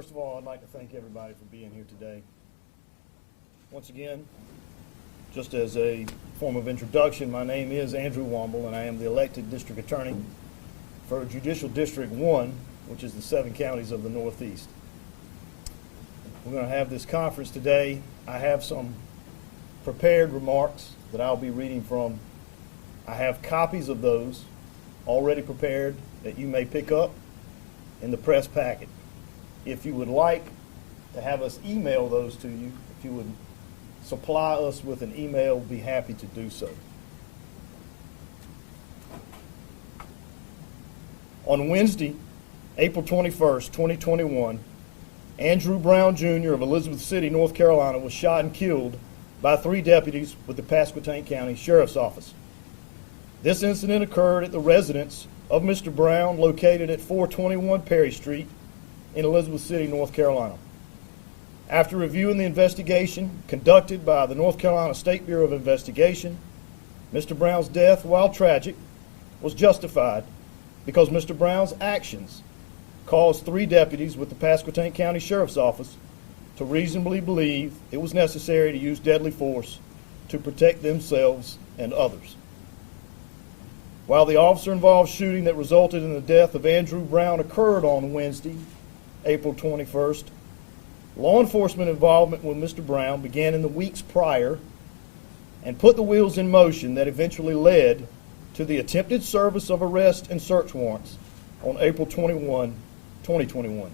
First of all, I'd like to thank everybody for being here today. Once again, just as a form of introduction, my name is Andrew Womble, and I am the elected district attorney for Judicial District 1, which is the 7 counties of the Northeast. We're going to have this conference today. I have some prepared remarks that I'll be reading from. I have copies of those already prepared that you may pick up in the press packet. If you would like to have us email those to you, if you would supply us with an email, we'll be happy to do so. On Wednesday, April 21st, 2021, Andrew Brown, Jr. of Elizabeth City, North Carolina, was shot and killed by 3 deputies with the Pasquotank County Sheriff's Office. This incident occurred at the residence of Mr. Brown, located at 421 Perry Street in Elizabeth City, North Carolina. After reviewing the investigation conducted by the North Carolina State Bureau of Investigation, Mr. Brown's death, while tragic, was justified because Mr. Brown's actions caused 3 deputies with the Pasquotank County Sheriff's Office to reasonably believe it was necessary to use deadly force to protect themselves and others. While the officer-involved shooting that resulted in the death of Andrew Brown occurred on Wednesday, April 21st, law enforcement involvement with Mr. Brown began in the weeks prior and put the wheels in motion that eventually led to the attempted service of arrest and search warrants on April 21, 2021.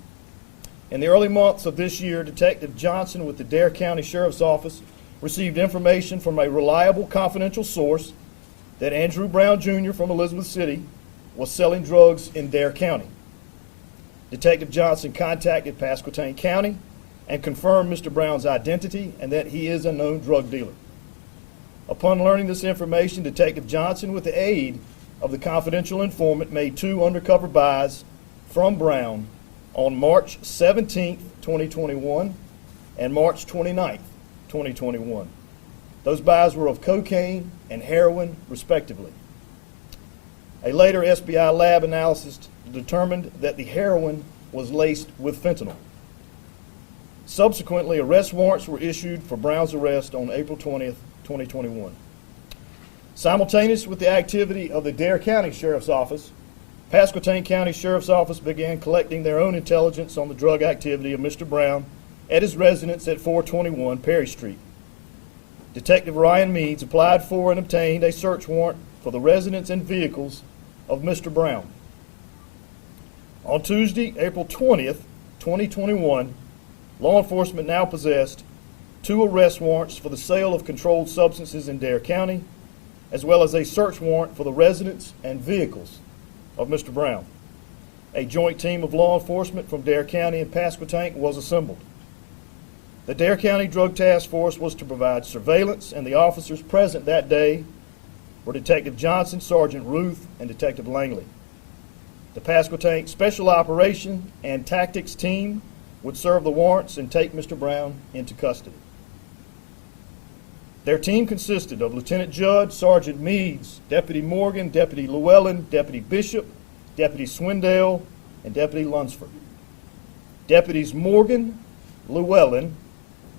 In the early months of this year, Detective Johnson with the Dare County Sheriff's Office received information from a reliable confidential source that Andrew Brown, Jr. from Elizabeth City was selling drugs in Dare County. Detective Johnson contacted Pasquotank County and confirmed Mr. Brown's identity and that he is a known drug dealer. Upon learning this information, Detective Johnson, with the aid of the confidential informant, made 2 undercover buys from Brown on March 17, 2021 and March 29, 2021. Those buys were of cocaine and heroin, respectively. A later SBI lab analysis determined that the heroin was laced with fentanyl. Subsequently, arrest warrants were issued for Brown's arrest on April 20th, 2021. Simultaneous with the activity of the Dare County Sheriff's Office, Pasquotank County Sheriff's Office began collecting their own intelligence on the drug activity of Mr. Brown at his residence at 421 Perry Street. Detective Ryan Meads applied for and obtained a search warrant for the residence and vehicles of Mr. Brown. On Tuesday, April 20th, 2021, law enforcement now possessed 2 arrest warrants for the sale of controlled substances in Dare County, as well as a search warrant for the residence and vehicles of Mr. Brown. A joint team of law enforcement from Dare County and Pasquotank was assembled. The Dare County Drug Task Force was to provide surveillance, and the officers present that day were Detective Johnson, Sergeant Ruth, and Detective Langley. The Pasquotank Special Operation and Tactics team would serve the warrants and take Mr. Brown into custody. Their team consisted of Lieutenant Judge, Sergeant Meads, Deputy Morgan, Deputy Llewellyn, Deputy Bishop, Deputy Swindale, and Deputy Lunsford. Deputies Morgan, Llewellyn,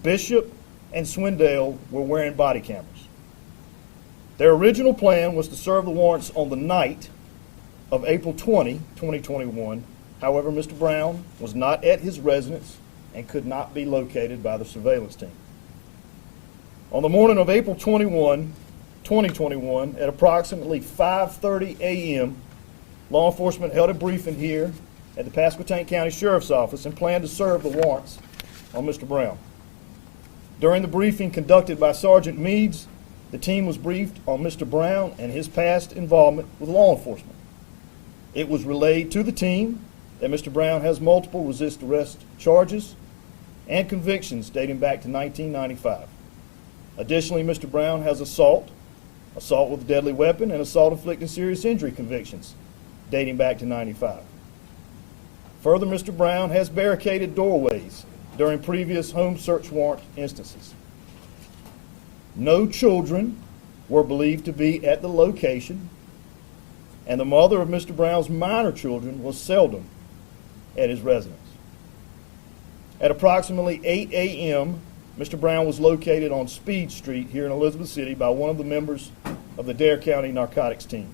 Bishop, and Swindale were wearing body cameras. Their original plan was to serve the warrants on the night of April 20, 2021. However, Mr. Brown was not at his residence and could not be located by the surveillance team. On the morning of April 21, 2021, at approximately 5:30 a.m., law enforcement held a briefing here at the Pasquotank County Sheriff's Office and planned to serve the warrants on Mr. Brown. During the briefing conducted by Sergeant Meads, the team was briefed on Mr. Brown and his past involvement with law enforcement. It was relayed to the team that Mr. Brown has multiple resist arrest charges and convictions dating back to 1995. Additionally, Mr. Brown has assault with a deadly weapon, and assault inflicting serious injury convictions dating back to 95. Further, Mr. Brown has barricaded doorways during previous home search warrant instances. No children were believed to be at the location, and the mother of Mr. Brown's minor children was seldom at his residence. At approximately 8 a.m., Mr. Brown was located on Speed Street here in Elizabeth City by one of the members of the Dare County Narcotics Team.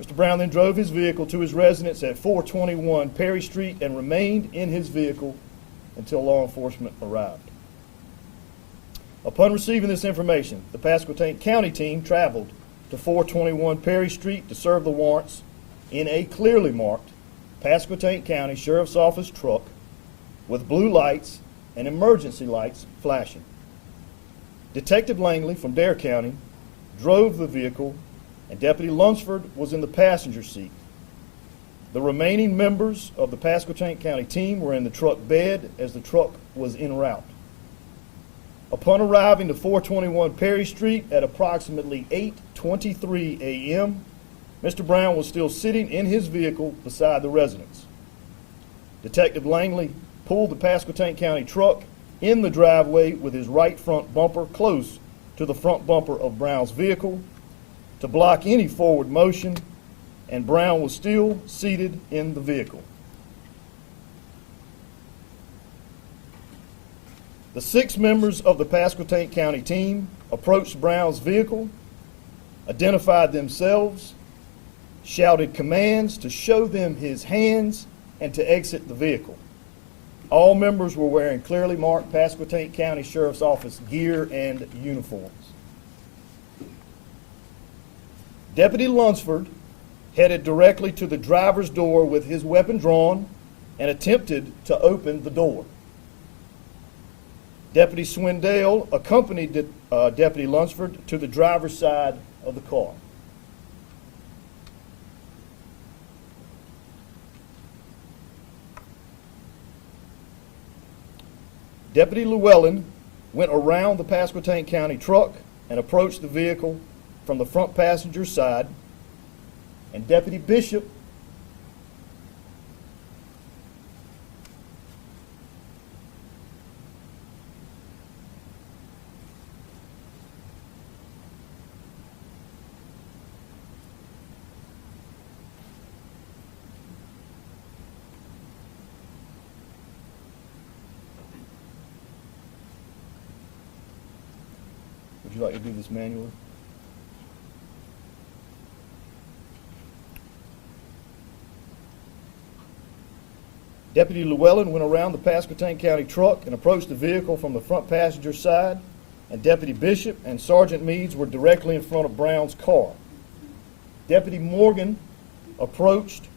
Mr. Brown then drove his vehicle to his residence at 421 Perry Street and remained in his vehicle until law enforcement arrived. Upon receiving this information, the Pasquotank County team traveled to 421 Perry Street to serve the warrants in a clearly marked Pasquotank County Sheriff's Office truck with blue lights and emergency lights flashing. Detective Langley from Dare County drove the vehicle, and Deputy Lunsford was in the passenger seat. The remaining members of the Pasquotank County team were in the truck bed as the truck was en route. Upon arriving to 421 Perry Street at approximately 8:23 a.m., Mr. Brown was still sitting in his vehicle beside the residence. Detective Langley pulled the Pasquotank County truck in the driveway with his right front bumper close to the front bumper of Brown's vehicle to block any forward motion, and Brown was still seated in the vehicle. The 6 members of the Pasquotank County team approached Brown's vehicle, identified themselves, shouted commands to show them his hands and to exit the vehicle. All members were wearing clearly marked Pasquotank County Sheriff's Office gear and uniforms. Deputy Lunsford headed directly to the driver's door with his weapon drawn and attempted to open the door. Deputy Swindale accompanied Deputy Lunsford to the driver's side of the car. Deputy Llewellyn went around the Pasquotank County truck and approached the vehicle from the front passenger side, and Deputy Bishop would you like to do this manually? Deputy Llewellyn went around the Pasquotank County truck and approached the vehicle from the front passenger side, and Deputy Bishop and Sergeant Meads were directly in front of Brown's car. Deputy Morgan approached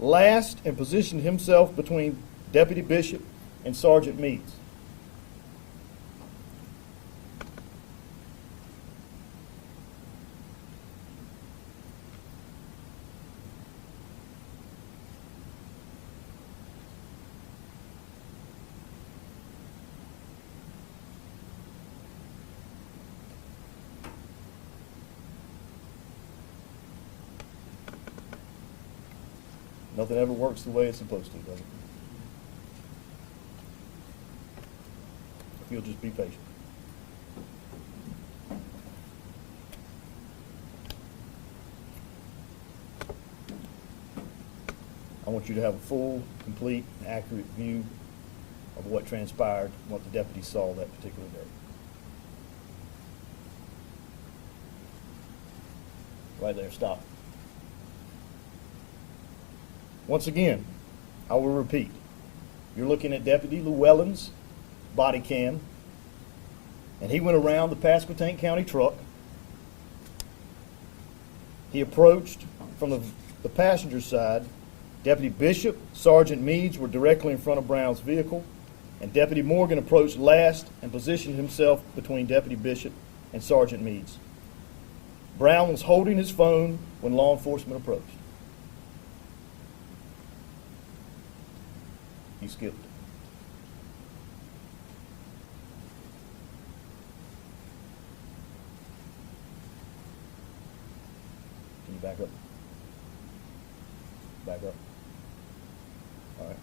last and positioned himself between Deputy Bishop and Sergeant Meads. Nothing ever works the way it's supposed to, does it? If you'll just be patient. I want you to have a full, complete, and accurate view of what transpired, what the deputies saw that particular day. Right there, stop. Once again, I will repeat. You're looking at Deputy Llewellyn's body cam, and he went around the Pasquotank County truck. He approached from the passenger side. Deputy Bishop, Sergeant Meads were directly in front of Brown's vehicle, and Deputy Morgan approached last and positioned himself between Deputy Bishop and Sergeant Meads. Brown was holding his phone when law enforcement approached. He skipped. Can you back up? Back up. All right.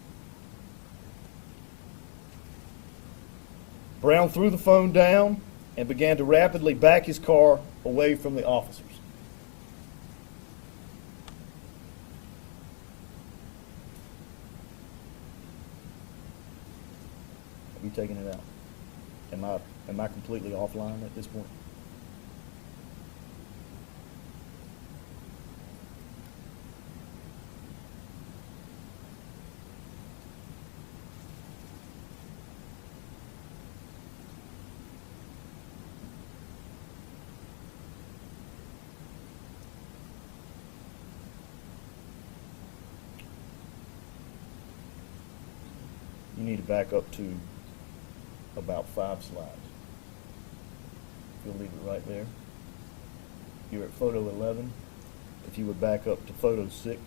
Brown threw the phone down and began to rapidly back his car away from the officers. taking it out? Am I completely offline at this point? You need to back up to about 5 slides. You'll leave it right there. You're at photo 11. If you would back up to photo 6.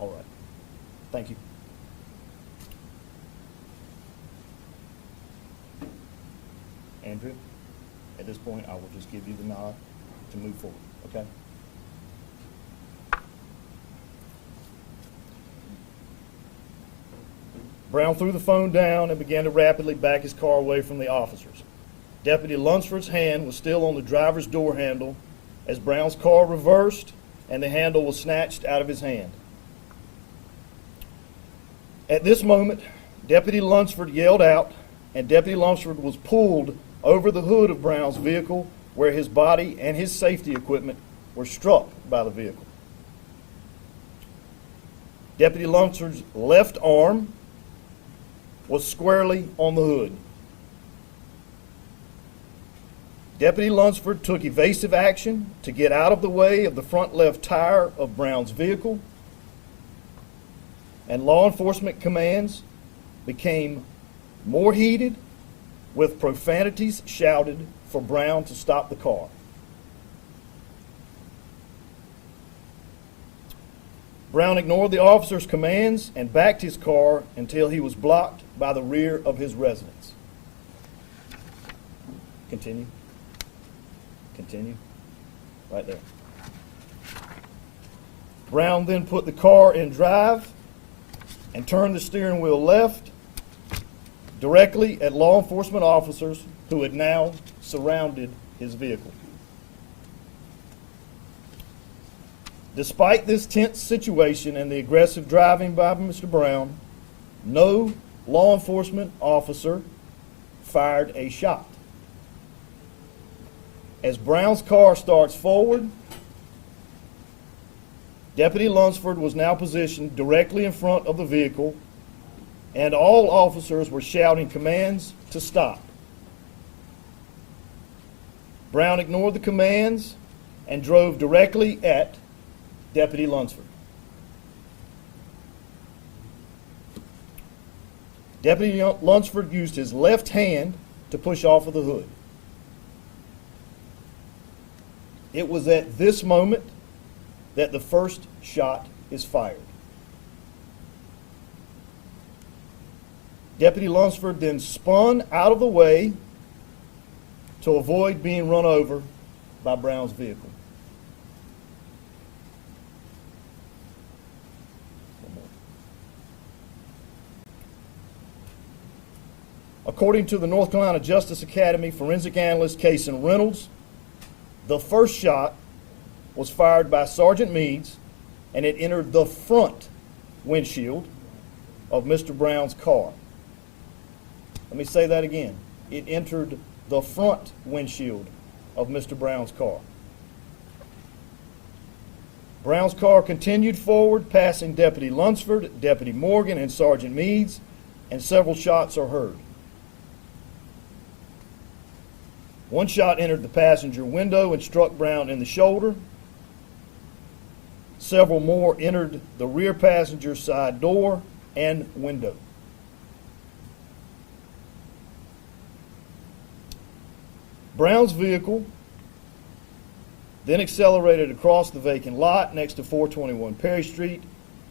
All right. Thank you. Andrew, at this point, I will just give you the nod to move forward, okay? Brown threw the phone down and began to rapidly back his car away from the officers. Deputy Lunsford's hand was still on the driver's door handle as Brown's car reversed and the handle was snatched out of his hand. At this moment, Deputy Lunsford yelled out, and Deputy Lunsford was pulled over the hood of Brown's vehicle, where his body and his safety equipment were struck by the vehicle. Deputy Lunsford's left arm was squarely on the hood. Deputy Lunsford took evasive action to get out of the way of the front left tire of Brown's vehicle, and law enforcement commands became more heated, with profanities shouted for Brown to stop the car. Brown ignored the officer's commands and backed his car until he was blocked by the rear of his residence. Continue. Continue. Right there. Brown then put the car in drive and turned the steering wheel left, directly at law enforcement officers who had now surrounded his vehicle. Despite this tense situation and the aggressive driving by Mr. Brown, no law enforcement officer fired a shot. As Brown's car starts forward, Deputy Lunsford was now positioned directly in front of the vehicle, and all officers were shouting commands to stop. Brown ignored the commands and drove directly at Deputy Lunsford. Deputy Lunsford used his left hand to push off of the hood. It was at this moment that the first shot is fired. Deputy Lunsford then spun out of the way to avoid being run over by Brown's vehicle. According to the North Carolina Justice Academy forensic analyst Cason Reynolds, the first shot was fired by Sergeant Meads, and it entered the front windshield of Mr. Brown's car. Let me say that again. It entered the front windshield of Mr. Brown's car. Brown's car continued forward, passing Deputy Lunsford, Deputy Morgan, and Sergeant Meads, and several shots are heard. One shot entered the passenger window and struck Brown in the shoulder. Several more entered the rear passenger side door and window. Brown's vehicle then accelerated across the vacant lot next to 421 Perry Street,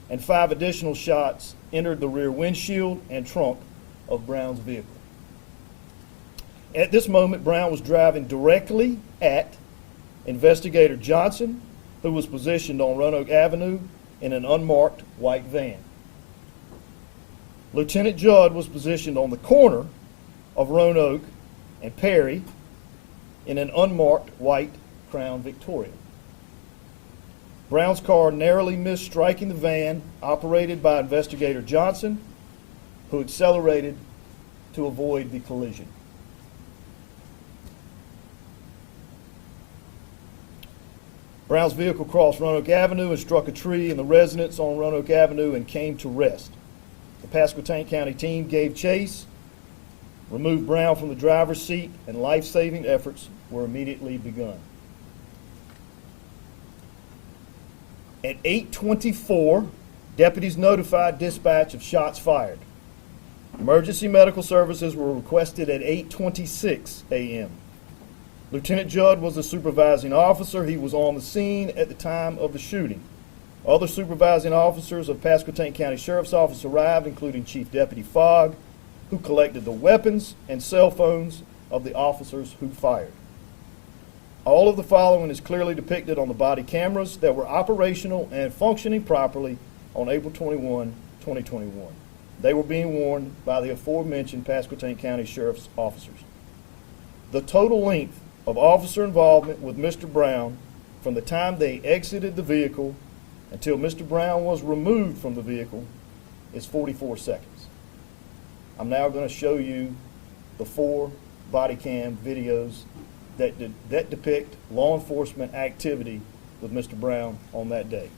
and 5 additional shots entered the rear windshield and trunk of Brown's vehicle. At this moment, Brown was driving directly at Investigator Johnson, who was positioned on Roanoke Avenue in an unmarked white van. Lieutenant Judd was positioned on the corner of Roanoke and Perry in an unmarked white Crown Victoria. Brown's car narrowly missed striking the van operated by Investigator Johnson, who accelerated to avoid the collision. Brown's vehicle crossed Roanoke Avenue and struck a tree in the residence on Roanoke Avenue and came to rest. The Pasquotank County team gave chase, removed Brown from the driver's seat, and life-saving efforts were immediately begun. At 8:24, deputies notified dispatch of shots fired. Emergency medical services were requested at 8:26 a.m. Lieutenant Judd was the supervising officer. He was on the scene at the time of the shooting. Other supervising officers of Pasquotank County Sheriff's Office arrived, including Chief Deputy Fogg, who collected the weapons and cell phones of the officers who fired. All of the following is clearly depicted on the body cameras that were operational and functioning properly on April 21, 2021. They were being worn by the aforementioned Pasquotank County Sheriff's officers. The total length of officer involvement with Mr. Brown from the time they exited the vehicle until Mr. Brown was removed from the vehicle is 44 seconds. I'm now going to show you the 4 body cam videos that depict law enforcement activity with Mr. Brown on that day.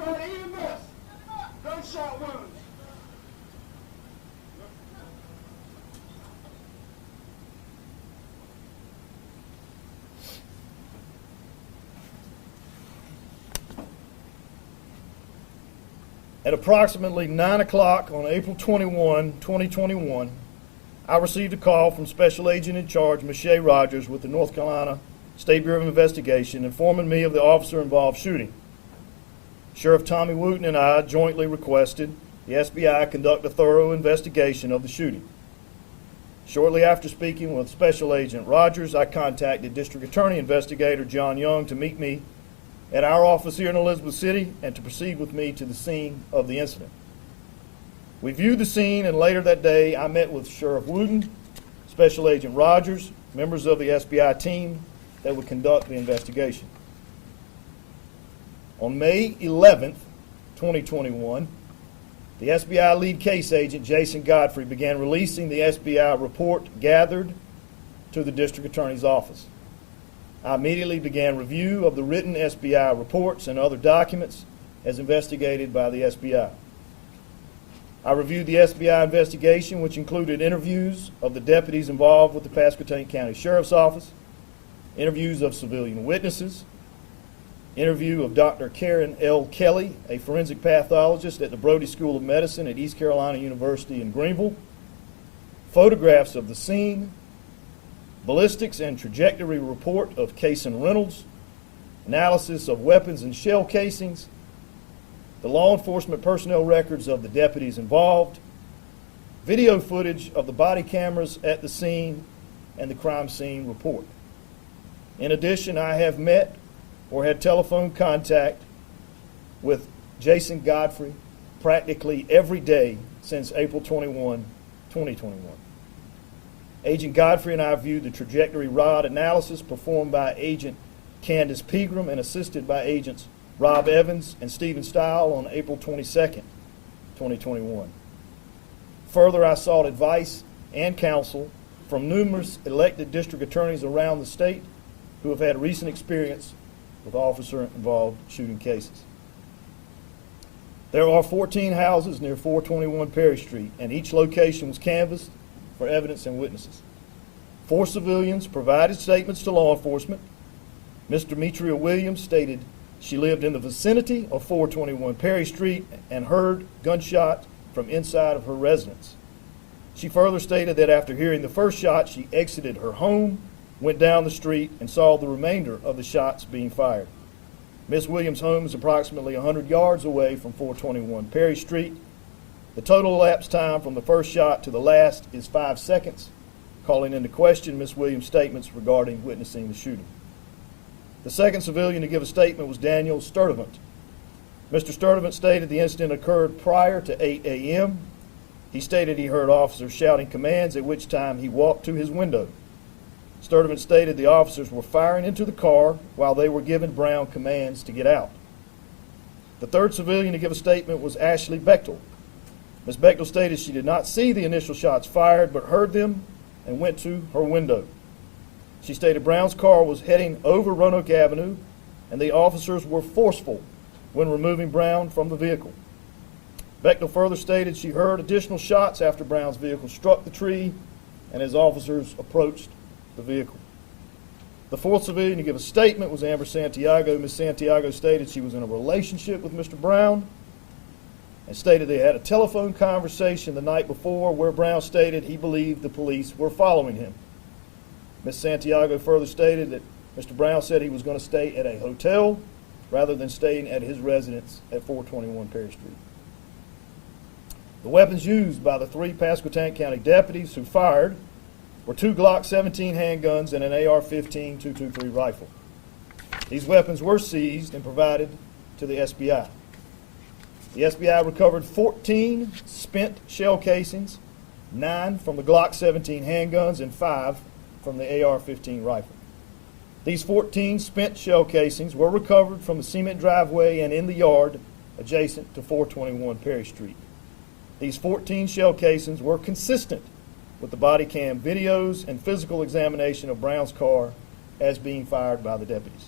Officer EMS. Gunshot wounds. At approximately 9 o'clock on April 21, 2021, I received a call from Special Agent in Charge Michelle Rogers with the North Carolina State Bureau of Investigation informing me of the officer-involved shooting. Sheriff Tommy Wooten and I jointly requested the SBI conduct a thorough investigation of the shooting. Shortly after speaking with Special Agent Rogers, I contacted District Attorney Investigator John Young to meet me at our office here in Elizabeth City and to proceed with me to the scene of the incident. We viewed the scene, and later that day I met with Sheriff Wooten, Special Agent Rogers, members of the SBI team that would conduct the investigation. On May 11th, 2021, the SBI lead case agent, Jason Godfrey, began releasing the SBI report gathered to the District Attorney's office. I immediately began review of the written SBI reports and other documents as investigated by the SBI. I reviewed the SBI investigation, which included interviews of the deputies involved with the Pasquotank County Sheriff's Office, interviews of civilian witnesses, interview of Dr. Karen L. Kelly, a forensic pathologist at the Brody School of Medicine at East Carolina University in Greenville, photographs of the scene, ballistics and trajectory report of Cason Reynolds, analysis of weapons and shell casings, the law enforcement personnel records of the deputies involved, video footage of the body cameras at the scene, and the crime scene report. In addition, I have met or had telephone contact with Jason Godfrey practically every day since April 21, 2021. Agent Godfrey and I viewed the trajectory rod analysis performed by Agent Candace Pegram and assisted by Agents Rob Evans and Stephen Stile on April 22nd, 2021. Further, I sought advice and counsel from numerous elected district attorneys around the state who have had recent experience with officer-involved shooting cases. There are 14 houses near 421 Perry Street, and each location was canvassed for evidence and witnesses. 4 civilians provided statements to law enforcement. Ms. Demetria Williams stated she lived in the vicinity of 421 Perry Street and heard gunshots from inside of her residence. She further stated that after hearing the first shot, she exited her home, went down the street, and saw the remainder of the shots being fired. Ms. Williams' home is approximately 100 yards away from 421 Perry Street. The total elapsed time from the first shot to the last is 5 seconds, calling into question Ms. Williams' statements regarding witnessing the shooting. The second civilian to give a statement was Daniel Sturdivant. Mr. Sturdivant stated the incident occurred prior to 8 a.m. He stated he heard officers shouting commands, at which time he walked to his window. Sturdivant stated the officers were firing into the car while they were giving Brown commands to get out. The third civilian to give a statement was Ashley Bechtel. Ms. Bechtel stated she did not see the initial shots fired but heard them and went to her window. She stated Brown's car was heading over Roanoke Avenue and the officers were forceful when removing Brown from the vehicle. Bechtel further stated she heard additional shots after Brown's vehicle struck the tree and as officers approached the vehicle. The fourth civilian to give a statement was Amber Santiago. Ms. Santiago stated she was in a relationship with Mr. Brown and stated they had a telephone conversation the night before where Brown stated he believed the police were following him. Ms. Santiago further stated that Mr. Brown said he was going to stay at a hotel rather than staying at his residence at 421 Perry Street. The weapons used by the 3 Pasquotank County deputies who fired were 2 Glock 17 handguns and an AR-15 .223 rifle. These weapons were seized and provided to the SBI. The SBI recovered 14 spent shell casings, 9 from the Glock 17 handguns and 5 from the AR-15 rifle. These 14 spent shell casings were recovered from the cement driveway and in the yard adjacent to 421 Perry Street. These 14 shell casings were consistent with the body cam videos and physical examination of Brown's car as being fired by the deputies.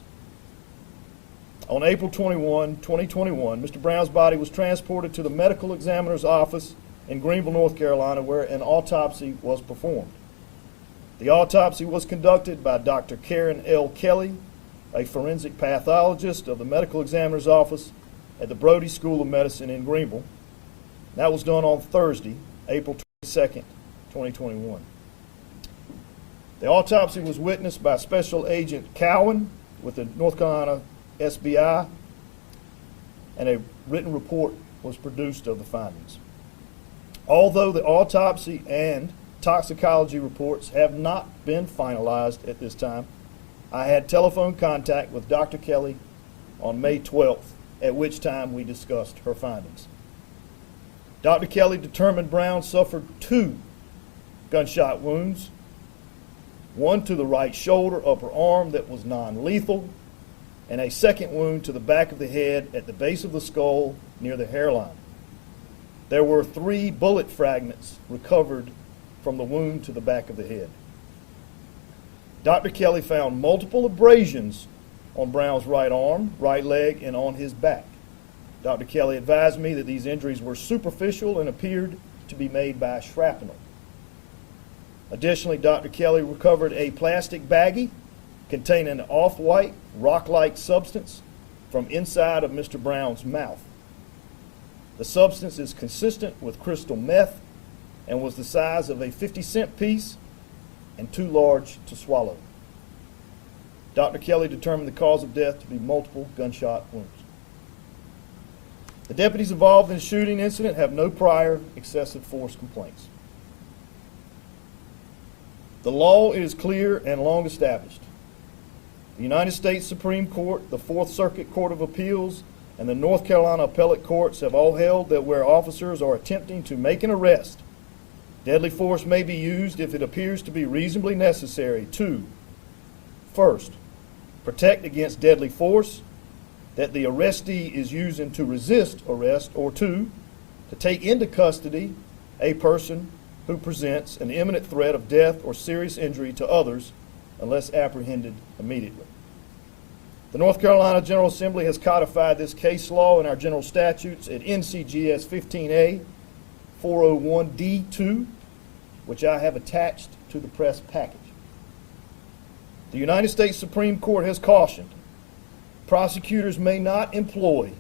On April 21, 2021, Mr. Brown's body was transported to the medical examiner's office in Greenville, North Carolina, where an autopsy was performed. The autopsy was conducted by Dr. Karen L. Kelly, a forensic pathologist of the medical examiner's office at the Brody School of Medicine in Greenville. That was done on Thursday, April 22nd, 2021. The autopsy was witnessed by Special Agent Cowan with the North Carolina SBI, and a written report was produced of the findings. Although the autopsy and toxicology reports have not been finalized at this time, I had telephone contact with Dr. Kelly on May 12th, at which time we discussed her findings. Dr. Kelly determined Brown suffered 2 gunshot wounds, one to the right shoulder, upper arm that was non-lethal, and a second wound to the back of the head at the base of the skull near the hairline. There were 3 bullet fragments recovered from the wound to the back of the head. Dr. Kelly found multiple abrasions on Brown's right arm, right leg, and on his back. Dr. Kelly advised me that these injuries were superficial and appeared to be made by shrapnel. Additionally, Dr. Kelly recovered a plastic baggie containing an off-white, rock-like substance from inside of Mr. Brown's mouth. The substance is consistent with crystal meth and was the size of a 50-cent piece and too large to swallow. Dr. Kelly determined the cause of death to be multiple gunshot wounds. The deputies involved in the shooting incident have no prior excessive force complaints. The law is clear and long established. The United States Supreme Court, the Fourth Circuit Court of Appeals, and the North Carolina appellate courts have all held that where officers are attempting to make an arrest, deadly force may be used if it appears to be reasonably necessary to, first, protect against deadly force that the arrestee is using to resist arrest, or 2, to take into custody a person who presents an imminent threat of death or serious injury to others unless apprehended immediately. The North Carolina General Assembly has codified this case law in our general statutes at NCGS 15A 401D2, which I have attached to the press package. The United States Supreme Court has cautioned prosecutors may not employ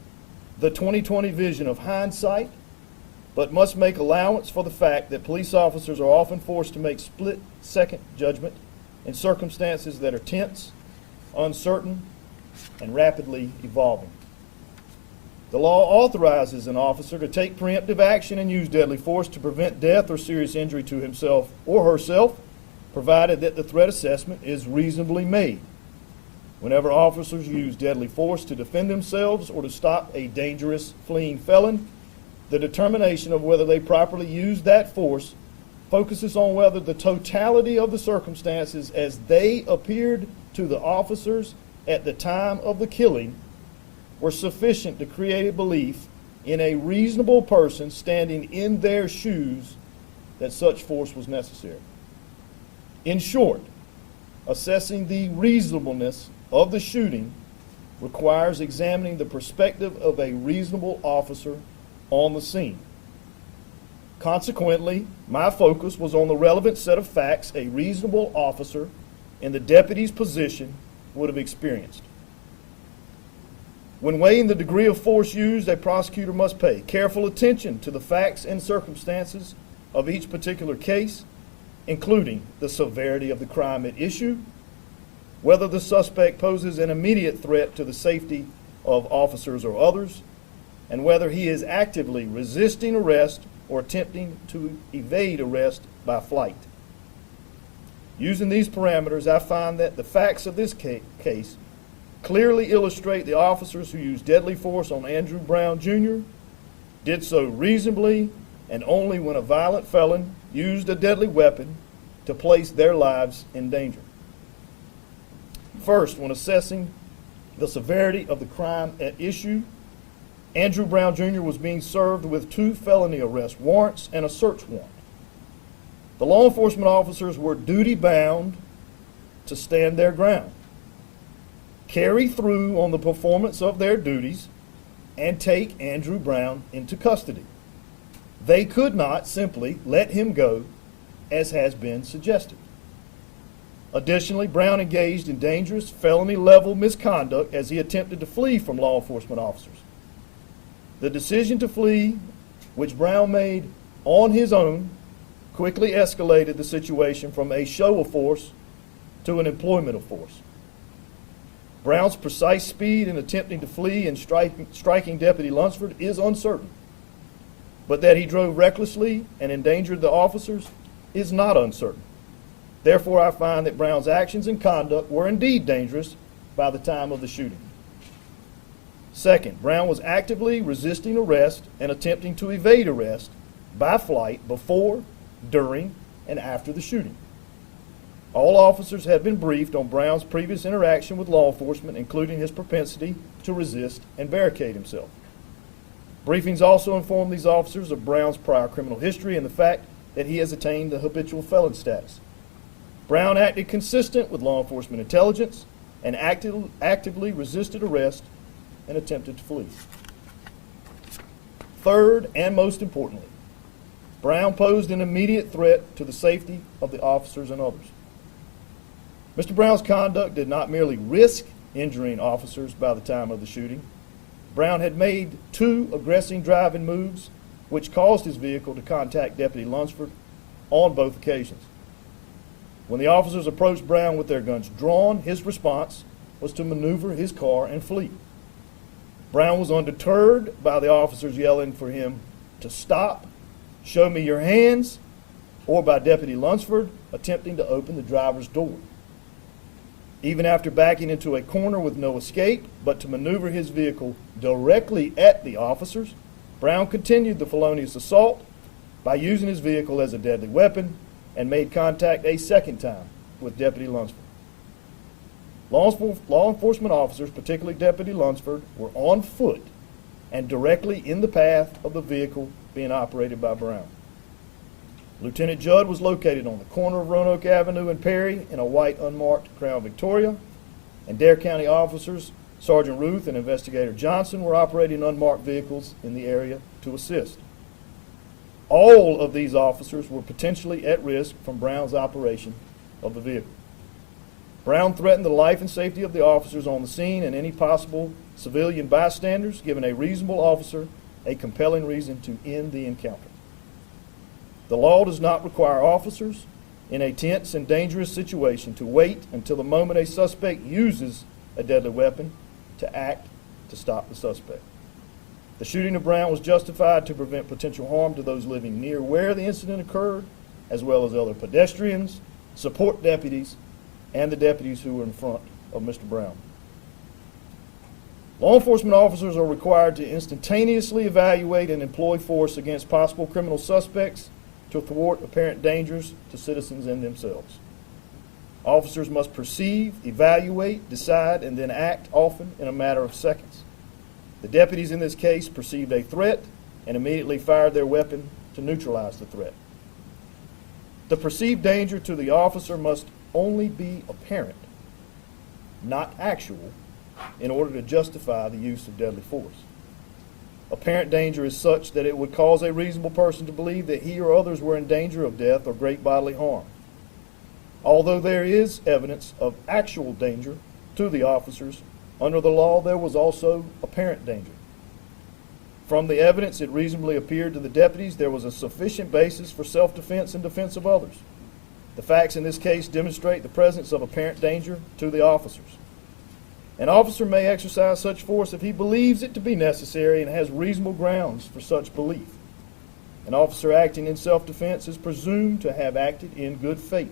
the 20/20 vision of hindsight, but must make allowance for the fact that police officers are often forced to make split-second judgment in circumstances that are tense, uncertain, and rapidly evolving. The law authorizes an officer to take preemptive action and use deadly force to prevent death or serious injury to himself or herself, provided that the threat assessment is reasonably made. Whenever officers use deadly force to defend themselves or to stop a dangerous fleeing felon, the determination of whether they properly used that force focuses on whether the totality of the circumstances as they appeared to the officers at the time of the killing were sufficient to create a belief in a reasonable person standing in their shoes that such force was necessary. In short, assessing the reasonableness of the shooting requires examining the perspective of a reasonable officer on the scene. Consequently, my focus was on the relevant set of facts a reasonable officer in the deputy's position would have experienced. When weighing the degree of force used, a prosecutor must pay careful attention to the facts and circumstances of each particular case, including the severity of the crime at issue, whether the suspect poses an immediate threat to the safety of officers or others, and whether he is actively resisting arrest or attempting to evade arrest by flight. Using these parameters, I find that the facts of this case clearly illustrate the officers who used deadly force on Andrew Brown Jr. did so reasonably and only when a violent felon used a deadly weapon to place their lives in danger. First, when assessing the severity of the crime at issue, Andrew Brown Jr. was being served with 2 felony arrest warrants and a search warrant. The law enforcement officers were duty-bound to stand their ground. carry through on the performance of their duties and take Andrew Brown into custody. They could not simply let him go, as has been suggested. Additionally, Brown engaged in dangerous felony-level misconduct as he attempted to flee from law enforcement officers. The decision to flee, which Brown made on his own, quickly escalated the situation from a show of force to an employment of force. Brown's precise speed in attempting to flee and striking Deputy Lunsford is uncertain, but that he drove recklessly and endangered the officers is not uncertain. Therefore, I find that Brown's actions and conduct were indeed dangerous by the time of the shooting. Second, Brown was actively resisting arrest and attempting to evade arrest by flight before, during, and after the shooting. All officers had been briefed on Brown's previous interaction with law enforcement, including his propensity to resist and barricade himself. Briefings also informed these officers of Brown's prior criminal history and the fact that he has attained the habitual felon status. Brown acted consistent with law enforcement intelligence and actively resisted arrest and attempted to flee. Third, and most importantly, Brown posed an immediate threat to the safety of the officers and others. Mr. Brown's conduct did not merely risk injuring officers by the time of the shooting. Brown had made 2 aggressive driving moves which caused his vehicle to contact Deputy Lunsford on both occasions. When the officers approached Brown with their guns drawn, his response was to maneuver his car and flee. Brown was undeterred by the officers yelling for him to stop, show me your hands, or by Deputy Lunsford attempting to open the driver's door. Even after backing into a corner with no escape, but to maneuver his vehicle directly at the officers, Brown continued the felonious assault by using his vehicle as a deadly weapon and made contact a second time with Deputy Lunsford. Law enforcement officers, particularly Deputy Lunsford, were on foot and directly in the path of the vehicle being operated by Brown. Lieutenant Judd was located on the corner of Roanoke Avenue and Perry in a white unmarked Crown Victoria, and Dare County officers Sergeant Ruth and Investigator Johnson were operating unmarked vehicles in the area to assist. All of these officers were potentially at risk from Brown's operation of the vehicle. Brown threatened the life and safety of the officers on the scene and any possible civilian bystanders, giving a reasonable officer a compelling reason to end the encounter. The law does not require officers in a tense and dangerous situation to wait until the moment a suspect uses a deadly weapon to act to stop the suspect. The shooting of Brown was justified to prevent potential harm to those living near where the incident occurred, as well as other pedestrians, support deputies, and the deputies who were in front of Mr. Brown. Law enforcement officers are required to instantaneously evaluate and employ force against possible criminal suspects to thwart apparent dangers to citizens and themselves. Officers must perceive, evaluate, decide, and then act, often in a matter of seconds. The deputies in this case perceived a threat and immediately fired their weapon to neutralize the threat. The perceived danger to the officer must only be apparent, not actual, in order to justify the use of deadly force. Apparent danger is such that it would cause a reasonable person to believe that he or others were in danger of death or great bodily harm. Although there is evidence of actual danger to the officers, under the law there was also apparent danger. From the evidence, it reasonably appeared to the deputies there was a sufficient basis for self-defense and defense of others. The facts in this case demonstrate the presence of apparent danger to the officers. An officer may exercise such force if he believes it to be necessary and has reasonable grounds for such belief. An officer acting in self-defense is presumed to have acted in good faith.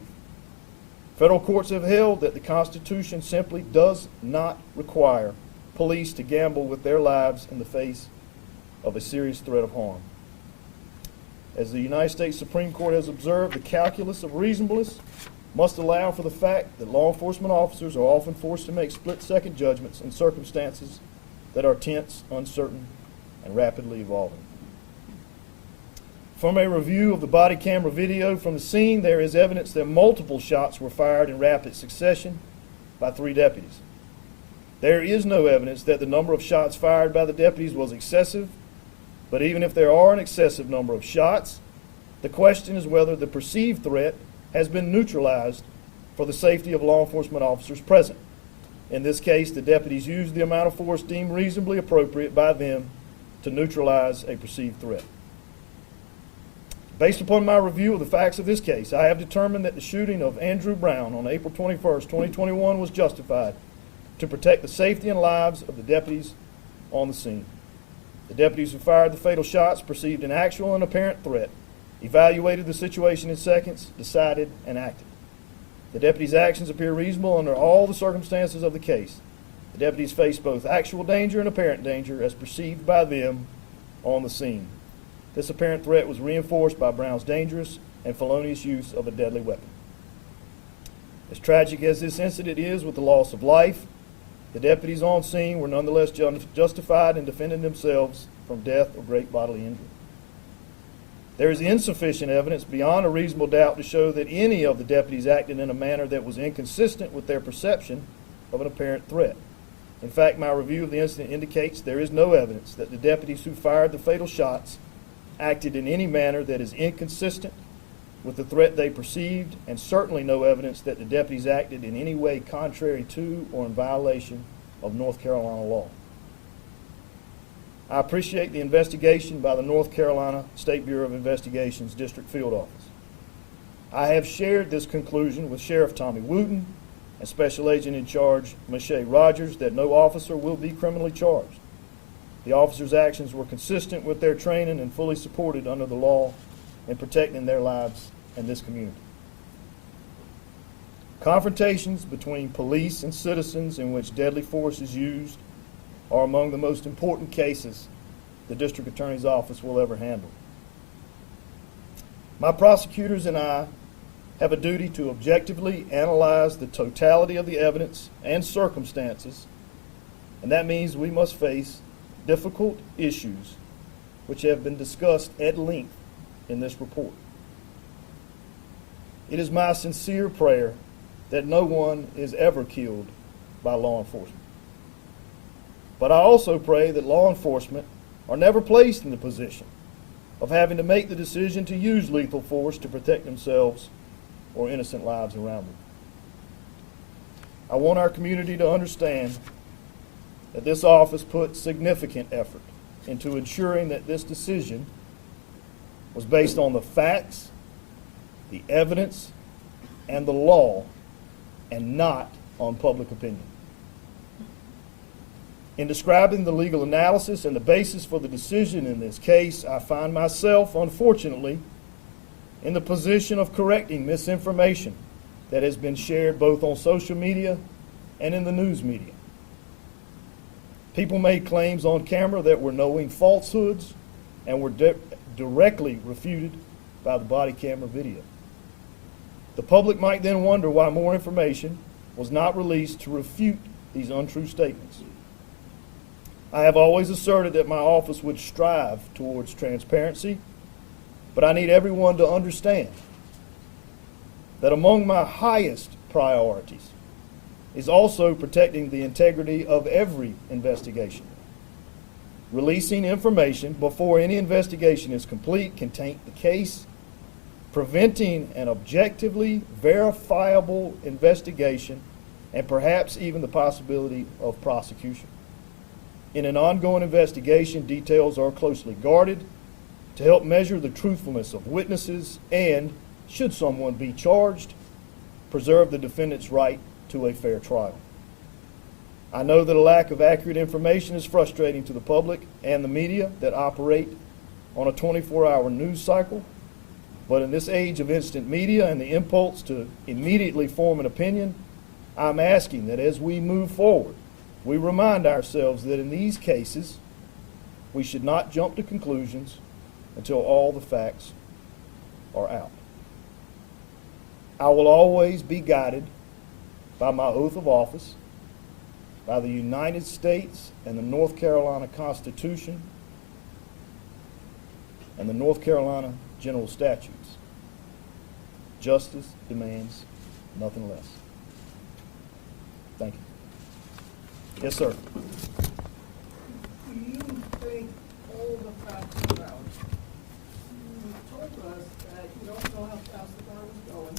Federal courts have held that the Constitution simply does not require police to gamble with their lives in the face of a serious threat of harm. As the United States Supreme Court has observed, the calculus of reasonableness must allow for the fact that law enforcement officers are often forced to make split-second judgments in circumstances that are tense, uncertain, and rapidly evolving. From a review of the body camera video from the scene, there is evidence that multiple shots were fired in rapid succession by 3 deputies. There is no evidence that the number of shots fired by the deputies was excessive, but even if there are an excessive number of shots, the question is whether the perceived threat has been neutralized for the safety of law enforcement officers present. In this case, the deputies used the amount of force deemed reasonably appropriate by them to neutralize a perceived threat. Based upon my review of the facts of this case, I have determined that the shooting of Andrew Brown on April 21st, 2021 was justified to protect the safety and lives of the deputies on the scene. The deputies who fired the fatal shots perceived an actual and apparent threat, evaluated the situation in seconds, decided, and acted. The deputies' actions appear reasonable under all the circumstances of the case. The deputies faced both actual danger and apparent danger as perceived by them on the scene. This apparent threat was reinforced by Brown's dangerous and felonious use of a deadly weapon. As tragic as this incident is with the loss of life, the deputies on scene were nonetheless justified in defending themselves from death or great bodily injury. There is insufficient evidence beyond a reasonable doubt to show that any of the deputies acted in a manner that was inconsistent with their perception of an apparent threat. In fact, my review of the incident indicates there is no evidence that the deputies who fired the fatal shots acted in any manner that is inconsistent with the threat they perceived, and certainly no evidence that the deputies acted in any way contrary to or in violation of North Carolina law. I appreciate the investigation by the North Carolina State Bureau of Investigation's District Field Office. I have shared this conclusion with Sheriff Tommy Wooten and Special Agent in Charge Mache Rogers that no officer will be criminally charged. The officers' actions were consistent with their training and fully supported under the law in protecting their lives and this community. Confrontations between police and citizens in which deadly force is used are among the most important cases the District Attorney's Office will ever handle. My prosecutors and I have a duty to objectively analyze the totality of the evidence and circumstances, and that means we must face difficult issues which have been discussed at length in this report. It is my sincere prayer that no one is ever killed by law enforcement. But I also pray that law enforcement are never placed in the position of having to make the decision to use lethal force to protect themselves or innocent lives around them. I want our community to understand that this office put significant effort into ensuring that this decision was based on the facts, the evidence, and the law, and not on public opinion. In describing the legal analysis and the basis for the decision in this case, I find myself, unfortunately, in the position of correcting misinformation that has been shared both on social media and in the news media. People made claims on camera that were knowing falsehoods and were directly refuted by the body camera video. The public might then wonder why more information was not released to refute these untrue statements. I have always asserted that my office would strive towards transparency, but I need everyone to understand that among my highest priorities is also protecting the integrity of every investigation. Releasing information before any investigation is complete can taint the case, preventing an objectively verifiable investigation and perhaps even the possibility of prosecution. In an ongoing investigation, details are closely guarded to help measure the truthfulness of witnesses and, should someone be charged, preserve the defendant's right to a fair trial. I know that a lack of accurate information is frustrating to the public and the media that operate on a 24-hour news cycle, but in this age of instant media and the impulse to immediately form an opinion, I'm asking that as we move forward, we remind ourselves that in these cases, we should not jump to conclusions until all the facts are out. I will always be guided by my oath of office, by the United States and the North Carolina Constitution and the North Carolina General Statutes. Justice demands nothing less. Thank you. Yes, sir. Do you think all the facts are out? You told us that you don't know how fast the car was going,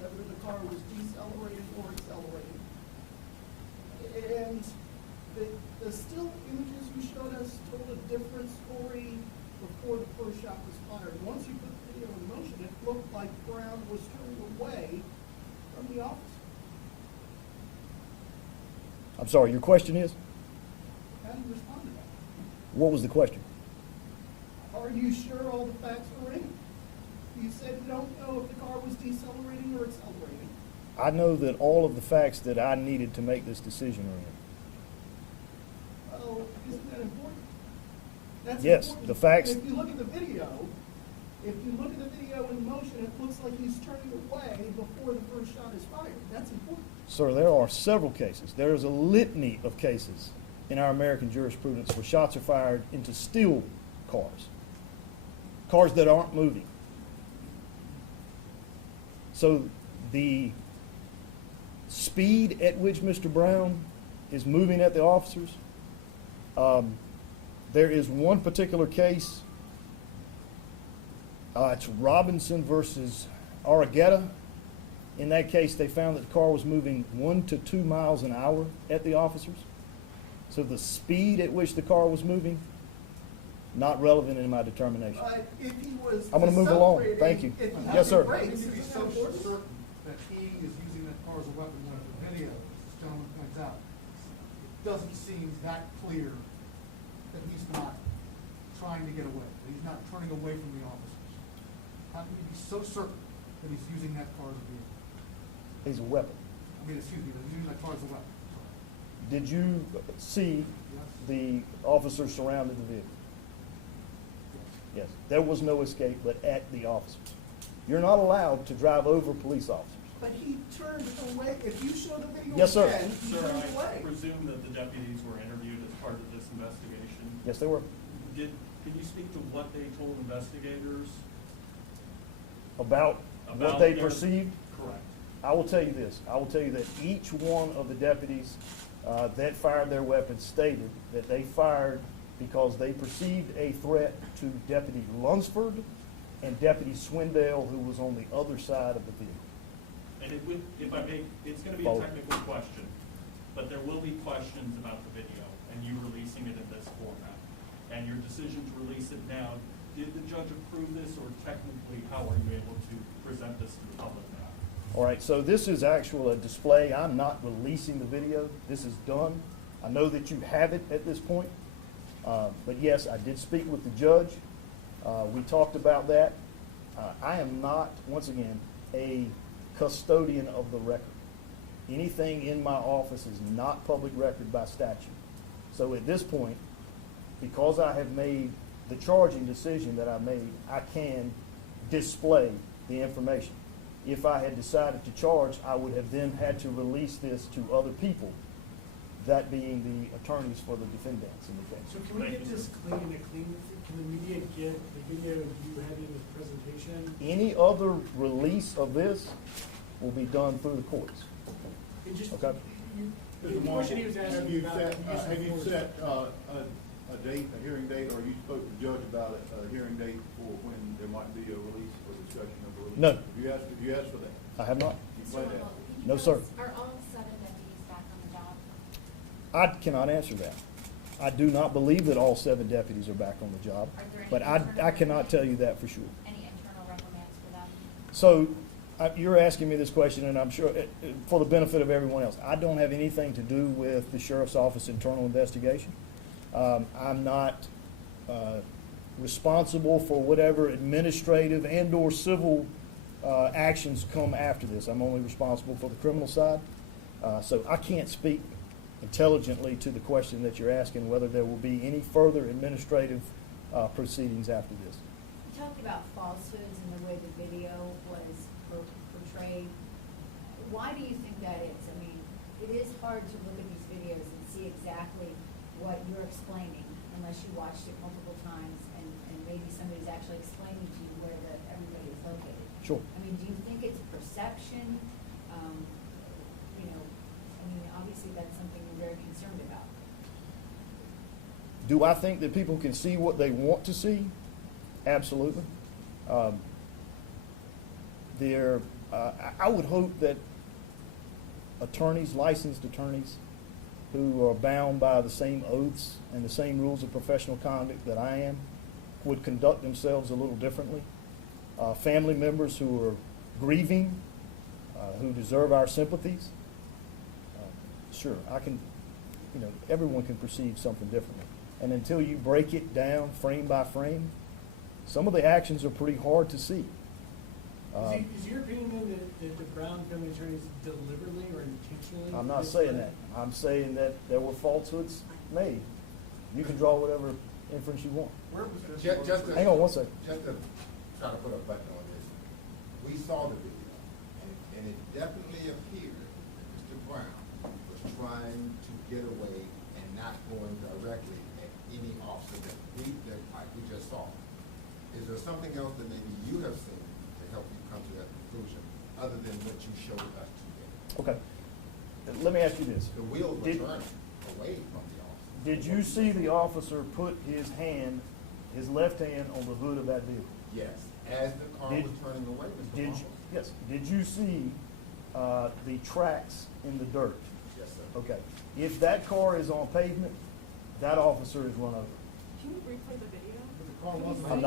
whether the car was decelerating or accelerating. And the still images you showed us told a different story before the first shot was fired. Once you put the video in motion, it looked like Brown was turning away from the officer. I'm sorry, your question is? How do you respond to that? What was the question? Are you sure all the facts are in? You said you don't know if the car was decelerating or accelerating. I know that all of the facts that I needed to make this decision are in. Well, isn't that important? That's Yes, important. the facts- If you look at the video, in motion, it looks like he's turning away before the first shot is fired. That's important. Sir, there are several cases. There is a litany of cases in our American jurisprudence where shots are fired into still cars that aren't moving. So the speed at which Mr. Brown is moving at the officers, there is one particular case, it's Robinson versus Arrigetta. In that case, they found that the car was moving 1 to 2 miles an hour at the officers. So the speed at which the car was moving, not relevant in my determination. But if he was I'm gonna move along. decelerating, Thank you. if he Yes, sir. had brakes, Seems to be isn't so that important? certain that he is using that car as a weapon when the video, as this gentleman points out, it doesn't seem that clear that he's not trying to get away, that he's not turning away from the officers. How can you be so certain that he's using that car as a vehicle? He's a weapon. I mean, excuse me, that he's using that car as a weapon. Sorry. Did you see Yes? the officers surrounded the vehicle? Yes. There was no escape but at the officers. You're not allowed to drive over police officers. But he turned away. If you show the video Yes, sir. again, he Sir, turned I away. presume that the deputies were interviewed as part of this investigation. Yes, they were. Can you speak to what they told investigators? About what about they their- perceived. Correct. I will tell you this. I will tell you that each one of the deputies that fired their weapons stated that they fired because they perceived a threat to Deputy Lunsford and Deputy Swindale, who was on the other side of the vehicle. And it would, if I may, it's gonna be a Follow. technical question, but there will be questions about the video and you releasing it in this format. And your decision to release it now, did the judge approve this, or technically, how are you able to present this to the public now? All right, so this is actual a display. I'm not releasing the video. This is done. I know that you have it at this point. But yes, I did speak with the judge. We talked about that. I am not, once again, a custodian of the record. Anything in my office is not public record by statute. So at this point, because I have made the charging decision that I made, I can display the information. If I had decided to charge, I would have then had to release this to other people, that being the attorneys for the defendants in the case. So can we get this clean and clean? Can the media get the video of you having this presentation? Any other release of this will be done through the courts. It just, Okay. the question he was Have asking you about. set, the use of have you force. set a date, a hearing date, or you spoke to the judge about a hearing date for when there might be a release or discussion of a release? No. Have you asked for that? I have not. You planned that? No, sir. Are all 7 deputies back on the job? I cannot answer that. I do not believe that all 7 deputies are back on the job, Are there any but internal I cannot tell you that for sure. Any internal reprimands for them? So you're asking me this question, and I'm sure for the benefit of everyone else. I don't have anything to do with the sheriff's office internal investigation. I'm not responsible for whatever administrative and/or civil actions come after this. I'm only responsible for the criminal side. So I can't speak intelligently to the question that you're asking, whether there will be any further administrative proceedings after this. You talked about falsehoods and the way the video was portrayed. Why do you think that is? I mean, it is hard to look at these videos and see exactly what you're explaining unless you watched it multiple times and maybe somebody's actually explaining to you where everybody is located. Sure. I mean, do you think it's perception? You know, and mean, obviously that's something you're very concerned about. Do I think that people can see what they want to see? Absolutely. I would hope that attorneys, licensed attorneys, who are bound by the same oaths and the same rules of professional conduct that I am, would conduct themselves a little differently. Family members who are grieving, who deserve our sympathies, sure, everyone can perceive something differently. And until you break it down frame by frame, some of the actions are pretty hard to see. Is your opinion then that the Brown family attorneys deliberately or intentionally? I'm not saying that. I'm saying that there were falsehoods made. You can draw whatever inference you want. Where was this? Just to, Hang on one second. Just to try to put a button on this, we saw the video, and it definitely appeared that Mr. Brown was trying to get away and not going directly at any officer that we just saw. Is there something else that maybe you have seen to help you come to that conclusion, other than what you showed us today? Okay. Let me ask you this. The wheels were Did- turning away from the officer. Did you see the officer put his left hand on the hood of that vehicle? Yes, as the car Did- was turning away, Mr. Did Ramos. you, yes. Did you see the tracks in the dirt? Yes, sir. Okay. If that car is on pavement, that officer is run over. Can you replay the video? But the car wasn't. I'm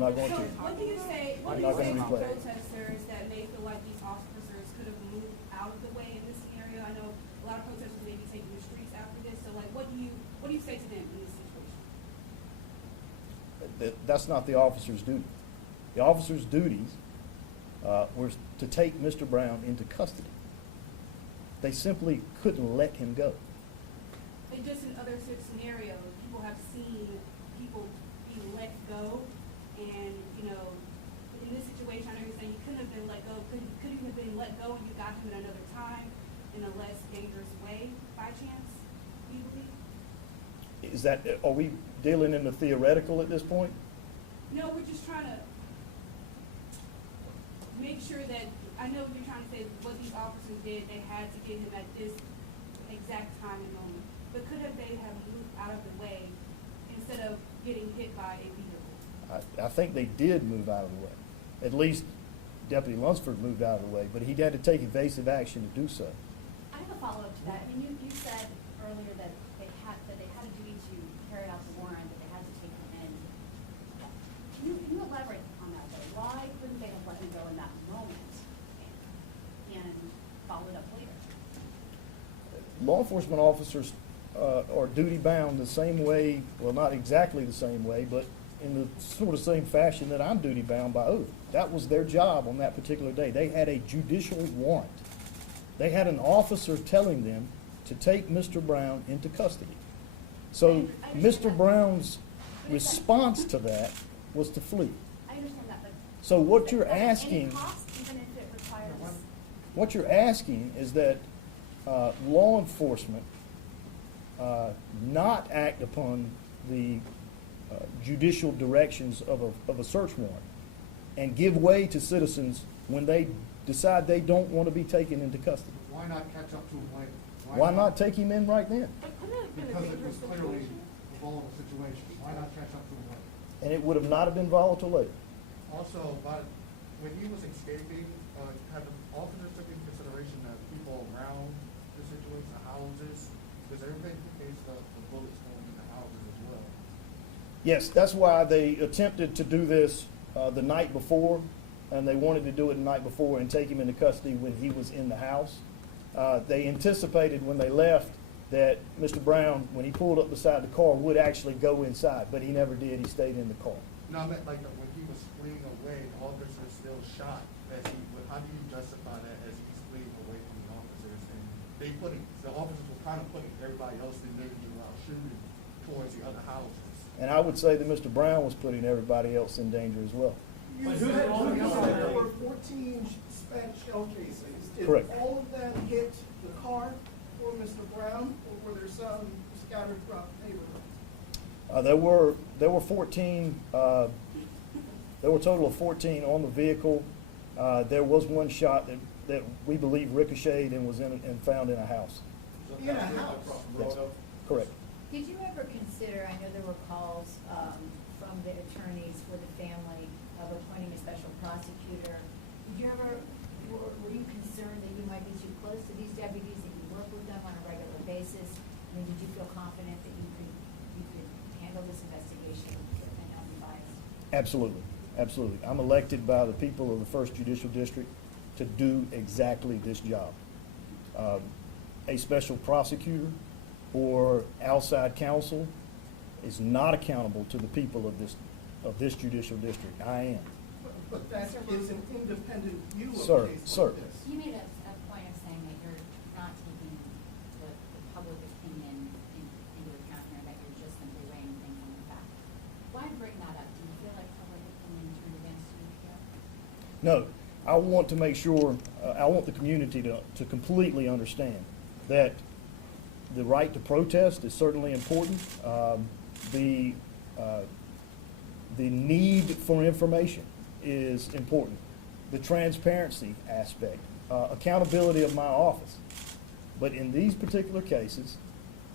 not going So to. what do you say, I'm not gonna to replay it. protesters that may feel like these officers could have moved out of the way in this scenario? I know a lot of protesters may be taking the streets after this, so like, what do you say to them in this situation? That's not the officer's duty. The officer's duties were to take Mr. Brown into custody. They simply couldn't let him go. And just in other scenarios, people have seen people be let go, and, in this situation, I know you're saying you couldn't have been let go, could you have been let go and you got him at another time in a less dangerous way, by chance, do you believe? Are we dealing in the theoretical at this point? No, we're just trying to make sure that, I know you're trying to say what these officers did, they had to get him at this exact time and moment. But could they have moved out of the way instead of getting hit by a vehicle? I think they did move out of the way. At least Deputy Lunsford moved out of the way, but he had to take evasive action to do so. I have a follow-up to that. I mean, you said earlier that they had a duty to carry out the warrant, that they had to take him in. Can you elaborate on that, though? Why couldn't they have let him go in that moment and followed up later? Law enforcement officers are duty bound the same way, well, not exactly the same way, but in the sort of same fashion that I'm duty bound by oath. That was their job on that particular day. They had a judicial warrant. They had an officer telling them to take Mr. Brown into custody. So I understand Mr. that. Brown's response to that was to flee. I understand that, but. So what is you're there any asking, cost, even if it requires? what you're asking is that law enforcement not act upon the judicial directions of a search warrant and give way to citizens when they decide they don't want to be taken into custody. Why not catch up to him later? Why not take him in right then? But couldn't it have been a Because it dangerous was clearly situation? a volatile situation. Why not catch up to him later? And it would have not have been volatile later. Also, but when he was escaping, had the officers took into consideration that people around the situation, the houses, because everybody indicates the bullets going in the houses as well. Yes, that's why they attempted to do this the night before, and they wanted to do it the night before and take him into custody when he was in the house. They anticipated when they left that Mr. Brown, when he pulled up beside the car, would actually go inside, but he never did. He stayed in the car. No, I meant like when he was fleeing away, the officers still shot. How do you justify that as he's fleeing away from the officers? And the officers were kind of putting everybody else in danger while shooting towards the other houses. And I would say that Mr. Brown was putting everybody else in danger as well. You But who said had- there were 14 spent shell casings. Correct. Did all of them hit the car or Mr. Brown, or were there some scattered throughout the neighborhood? There were 14. There were a total of 14 on the vehicle. There was one shot that we believe ricocheted and was and found in a house. In a house. Yes, correct. Did you ever consider, I know there were calls from the attorneys for the family of appointing a special prosecutor. Did you ever, were you concerned that you might be too close to these deputies, that you work with them on a regular basis? I mean, did you feel confident that you could handle this investigation and not be biased? Absolutely, absolutely. I'm elected by the people of the First Judicial District to do exactly this job. A special prosecutor or outside counsel is not accountable to the people of this judicial district. I am. But that is an independent view of Sir, a case sir. like this. You made a point of saying that you're not taking the public opinion into account here, that you're just simply weighing things on the fact. Why bring that up? Do you feel like public opinion turned against you here? No, I want to make sure, I want the community to completely understand that the right to protest is certainly important. The need for information is important. The transparency aspect, accountability of my office. But in these particular cases,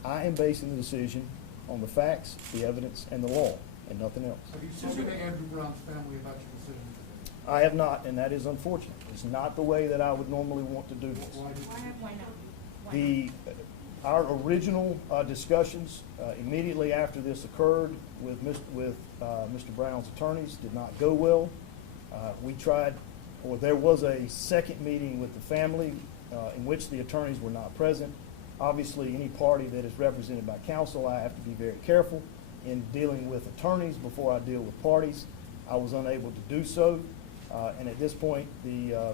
I am basing the decision on the facts, the evidence, and the law, and nothing else. Have you spoken to Andrew Brown's family about your decision today? I have not, and that is unfortunate. It's not the way that I would normally want to do this. Why did you? Why not? Our original discussions immediately after this occurred with Mr. Brown's attorneys did not go well. We tried, or there was a second meeting with the family in which the attorneys were not present. Obviously, any party that is represented by counsel, I have to be very careful in dealing with attorneys before I deal with parties. I was unable to do so, and at this point, the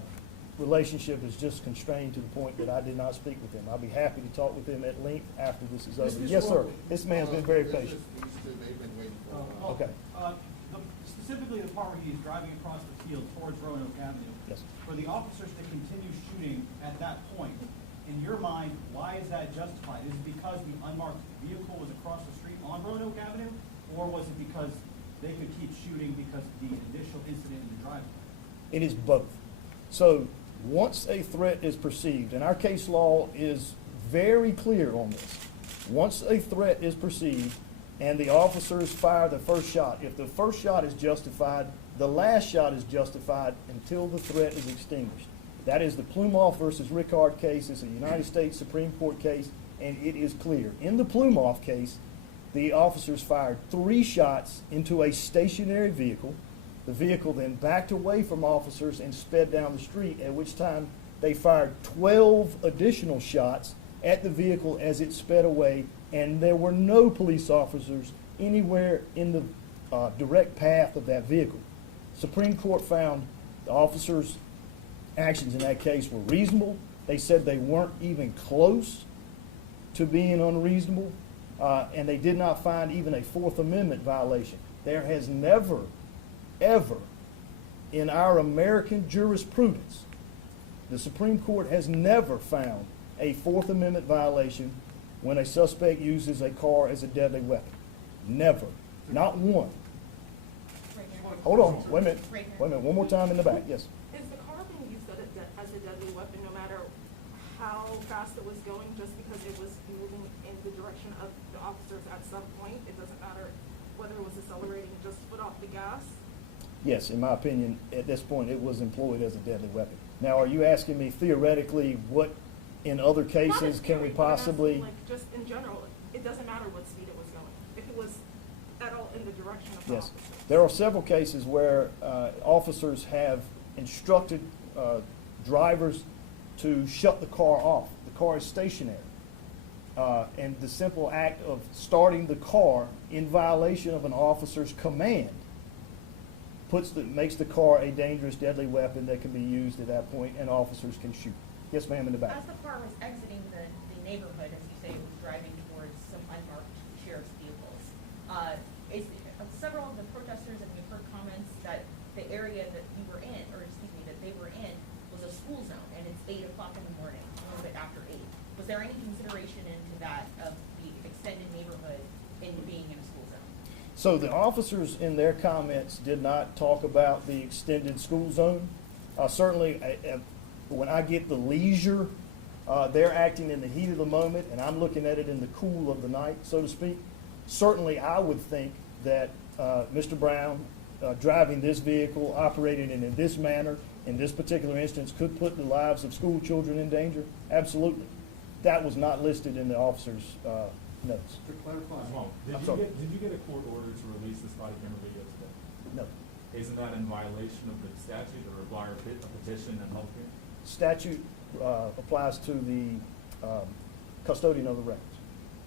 relationship is just constrained to the point that I did not speak with him. I'll be happy to talk with him at length after this is over. Mr. Yes, sir. Schwarber. This man's been very patient. They've been waiting for a while. Okay. Specifically the part where he's driving across the field towards Roanoke Avenue. Yes. For the officers to continue shooting at that point, in your mind, why is that justified? Is it because the unmarked vehicle was across the street on Roanoke Avenue? Or was it because they could keep shooting because of the initial incident in the driveway? It is both. So once a threat is perceived, and our case law is very clear on this, once a threat is perceived and the officers fire the first shot, if the first shot is justified, the last shot is justified until the threat is extinguished. That is the Plumoff versus Rickard case. It's a United States Supreme Court case, and it is clear. In the Plumoff case, the officers fired 3 shots into a stationary vehicle. The vehicle then backed away from officers and sped down the street, at which time they fired 12 additional shots at the vehicle as it sped away, and there were no police officers anywhere in the direct path of that vehicle. Supreme Court found the officers' actions in that case were reasonable. They said they weren't even close to being unreasonable, and they did not find even a Fourth Amendment violation. There has never, ever, in our American jurisprudence, the Supreme Court has never found a Fourth Amendment violation when a suspect uses a car as a deadly weapon. Never. Not one. Hold on. Wait a minute. Wait a minute. One more time in the back. Yes. Is the car being used as a deadly weapon no matter how fast it was going, just because it was moving in the direction of the officers at some point? It doesn't matter whether it was accelerating just foot off the gas? Yes, in my opinion, at this point, it was employed as a deadly weapon. Now, are you asking me theoretically what, in other cases, can we possibly? Like, just in general, it doesn't matter what speed it was going. If it was at all in the direction of the Yes. officers. There are several cases where officers have instructed drivers to shut the car off. The car is stationary. And the simple act of starting the car in violation of an officer's command makes the car a dangerous, deadly weapon that can be used at that point, and officers can shoot. Yes, ma'am, in the back. As the car was exiting the neighborhood, as you say, it was driving towards some unmarked sheriff's vehicles. Several of the protesters, and we've heard comments that the area that we were in, or excuse me, that they were in, was a school zone, and it's 8 o'clock in the morning, a little bit after 8. Was there any consideration into that of the extended neighborhood in being in a school zone? So the officers in their comments did not talk about the extended school zone. Certainly, when I get the leisure they're acting in the heat of the moment, and I'm looking at it in the cool of the night, so to speak. Certainly, I would think that Mr. Brown driving this vehicle, operating it in this manner, in this particular instance, could put the lives of school children in danger. Absolutely. That was not listed in the officer's notes. To clarify. I'm sorry. Did you get a court order to release this body camera video today? No. Isn't that in violation of the statute that require a petition and public hearing? Statute applies to the custodian of the records.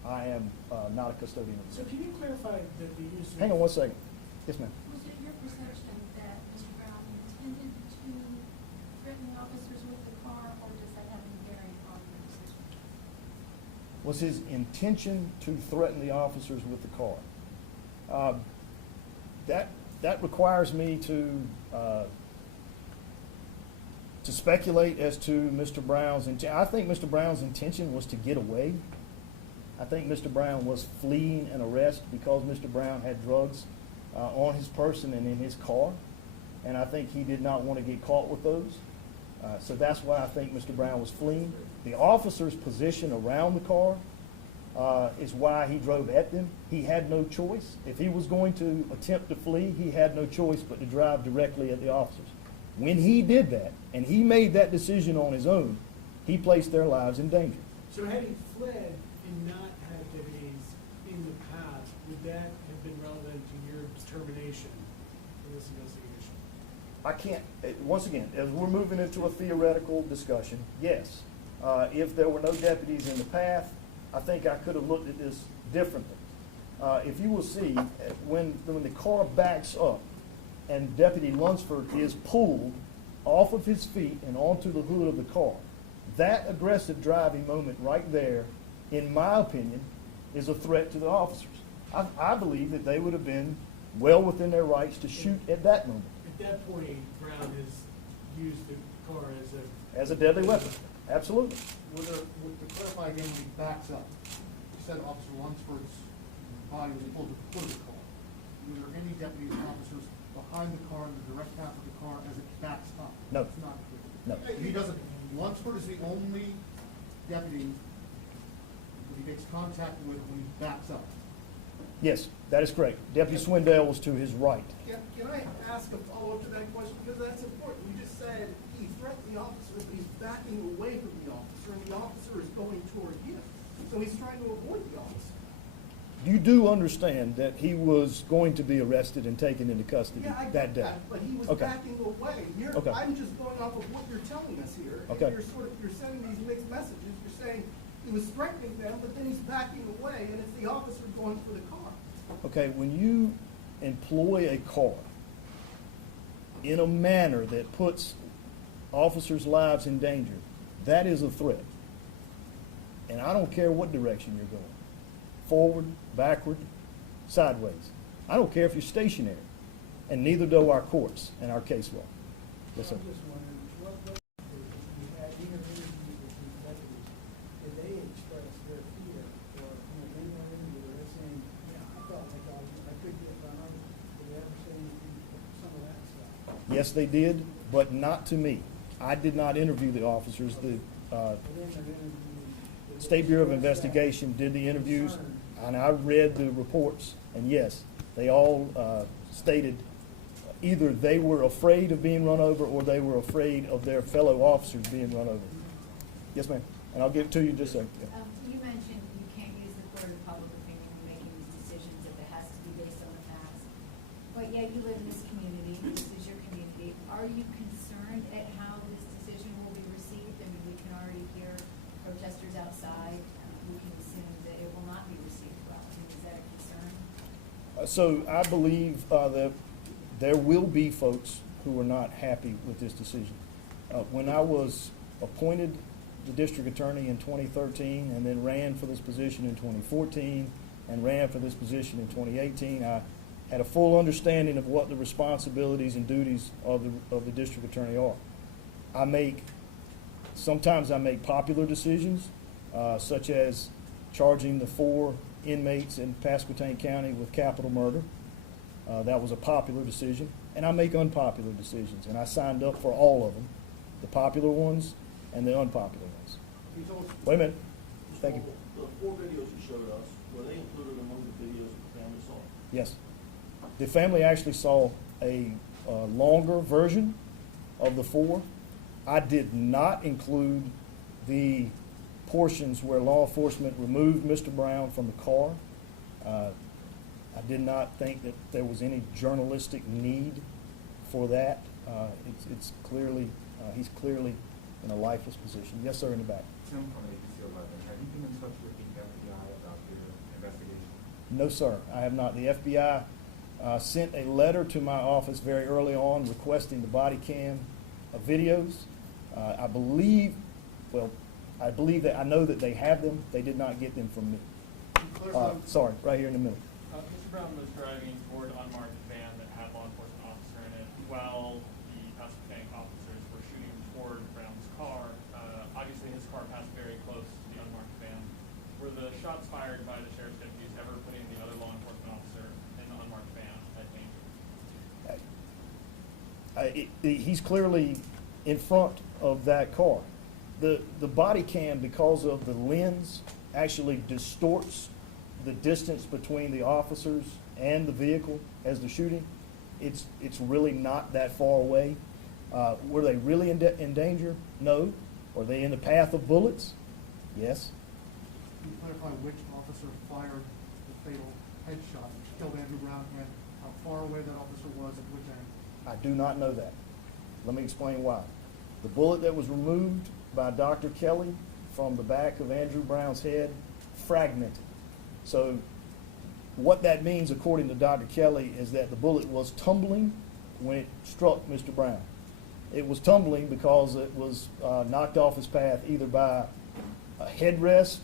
I am not a custodian of the So records. can you clarify that the use of? Hang on one second. Yes, ma'am. Was it your perception that Mr. Brown intended to threaten the officers with the car, or does that have any bearing on your decision? Was his intention to threaten the officers with the car? That requires me to speculate as to Mr. Brown's intent. I think Mr. Brown's intention was to get away. I think Mr. Brown was fleeing an arrest because Mr. Brown had drugs on his person and in his car, and I think he did not want to get caught with those. So that's why I think Mr. Brown was fleeing. The officer's position around the car is why he drove at them. He had no choice. If he was going to attempt to flee, he had no choice but to drive directly at the officers. When he did that, and he made that decision on his own, he placed their lives in danger. So had he fled and not had deputies in the path, would that have been relevant to your determination in this investigation? I can't, once again, as we're moving into a theoretical discussion, yes. If there were no deputies in the path, I think I could have looked at this differently. If you will see, when the car backs up and Deputy Lunsford is pulled off of his feet and onto the hood of the car, that aggressive driving moment right there, in my opinion, is a threat to the officers. I believe that they would have been well within their rights to shoot at that moment. At that point, Brown has used the car As a deadly weapon, absolutely. To clarify again, when he backs up, you said Officer Lunsford's body was pulled to the foot of the car. Were there any deputies or officers behind the car in the direct path of the car as it backs up? No. It's not clear. No. He doesn't, Lunsford is the only deputy that he makes contact with when he backs up. Yes, that is correct. Deputy Swindell was to his right. Can I ask a follow-up to that question? Because that's important. You just said he threatened the officer, but he's backing away from the officer, and the officer is going toward him. So he's trying to avoid the officer. You do understand that he was going to be arrested and taken into custody Yeah, I that get day? that, but he was Okay. backing away. Okay. I'm just going off of what you're telling us here. And Okay. you're sending these mixed messages. You're saying he was threatening them, but then he's backing away, and it's the officer going for the car. Okay, when you employ a car in a manner that puts officers' lives in danger, that is a threat. And I don't care what direction you're going, forward, backward, sideways. I don't care if you're stationary, and neither do our courts and our case law. Yes, sir. I'm just wondering, what you had interviews with these deputies, did they express their fear, or, they were in you, they're saying, yeah, I felt like I could get run over, did they ever say anything, some of that stuff? Yes, they did, but not to me. I did not interview the officers. The But in their interviews, did they State Bureau of express that Investigation did the interviews, concern? and I read the reports, and yes, they all stated either they were afraid of being run over or they were afraid of their fellow officers being run over. Yes, ma'am, and I'll give it to you in just a second. Yeah. You mentioned you can't use the court of public opinion when making these decisions if it has to be based on the facts. But yet you live in this community, this is your community. Are you concerned at how this decision will be received? I mean, we can already hear protesters outside. We can assume that it will not be received well. I mean, is that a concern? So I believe that there will be folks who are not happy with this decision. When I was appointed the district attorney in 2013 and then ran for this position in 2014 and ran for this position in 2018, I had a full understanding of what the responsibilities and duties of the district attorney are. Sometimes I make popular decisions, such as charging the 4 inmates in Pasquotank County with capital murder. That was a popular decision. And I make unpopular decisions, and I signed up for all of them, the popular ones and the unpopular ones. You told us. Wait a minute. Thank you. The 4 videos you showed us, were they included among the videos that the family saw? Yes. The family actually saw a longer version of the 4. I did not include the portions where law enforcement removed Mr. Brown from the car. I did not think that there was any journalistic need for that. It's clearly, he's clearly in a lifeless position. Yes, sir, in the back. Tim from ABC 11, have you been in touch with the FBI about their investigation? No, sir, I have not. The FBI sent a letter to my office very early on requesting the body cam videos. I believe that I know that they have them. They did not get them from me. Sorry, right here in the middle. Mr. Brown was driving toward an unmarked van that had a law enforcement officer in it while the Pacific officers were shooting toward Brown's car. Obviously, his car passed very close to the unmarked van. Were the shots fired by the sheriff's deputies ever putting the other law enforcement officer in the unmarked van at danger? He's clearly in front of that car. The body cam, because of the lens, actually distorts the distance between the officers and the vehicle as they're shooting. It's really not that far away. Were they really in danger? No. Were they in the path of bullets? Yes. Can you clarify which officer fired the fatal headshot which killed Andrew Brown, and how far away that officer was at which end? I do not know that. Let me explain why. The bullet that was removed by Dr. Kelly from the back of Andrew Brown's head fragmented. So what that means, according to Dr. Kelly, is that the bullet was tumbling when it struck Mr. Brown. It was tumbling because it was knocked off his path either by a headrest,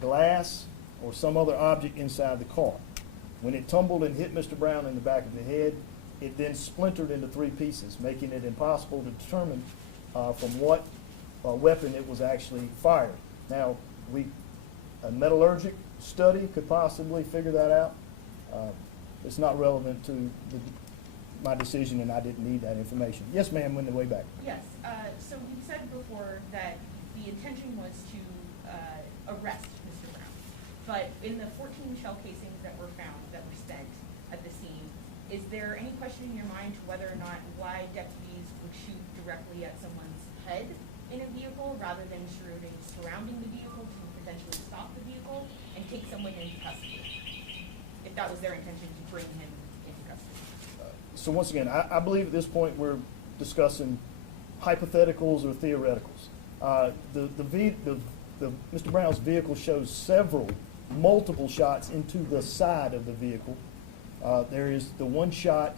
glass, or some other object inside the car. When it tumbled and hit Mr. Brown in the back of the head, it then splintered into 3 pieces, making it impossible to determine from what weapon it was actually fired. Now, a metallurgic study could possibly figure that out. It's not relevant to my decision, and I didn't need that information. Yes, ma'am, went the way back. Yes, so you said before that the intention was to arrest Mr. Brown, but in the 14 shell casings that were found, that were spent at the scene, is there any question in your mind to whether or not why deputies would shoot directly at someone's head in a vehicle rather than shooting surrounding the vehicle to potentially stop the vehicle and take someone into custody, if that was their intention to bring him into custody? So once again, I believe at this point we're discussing hypotheticals or theoreticals. Mr. Brown's vehicle shows multiple shots into the side of the vehicle. There is the one shot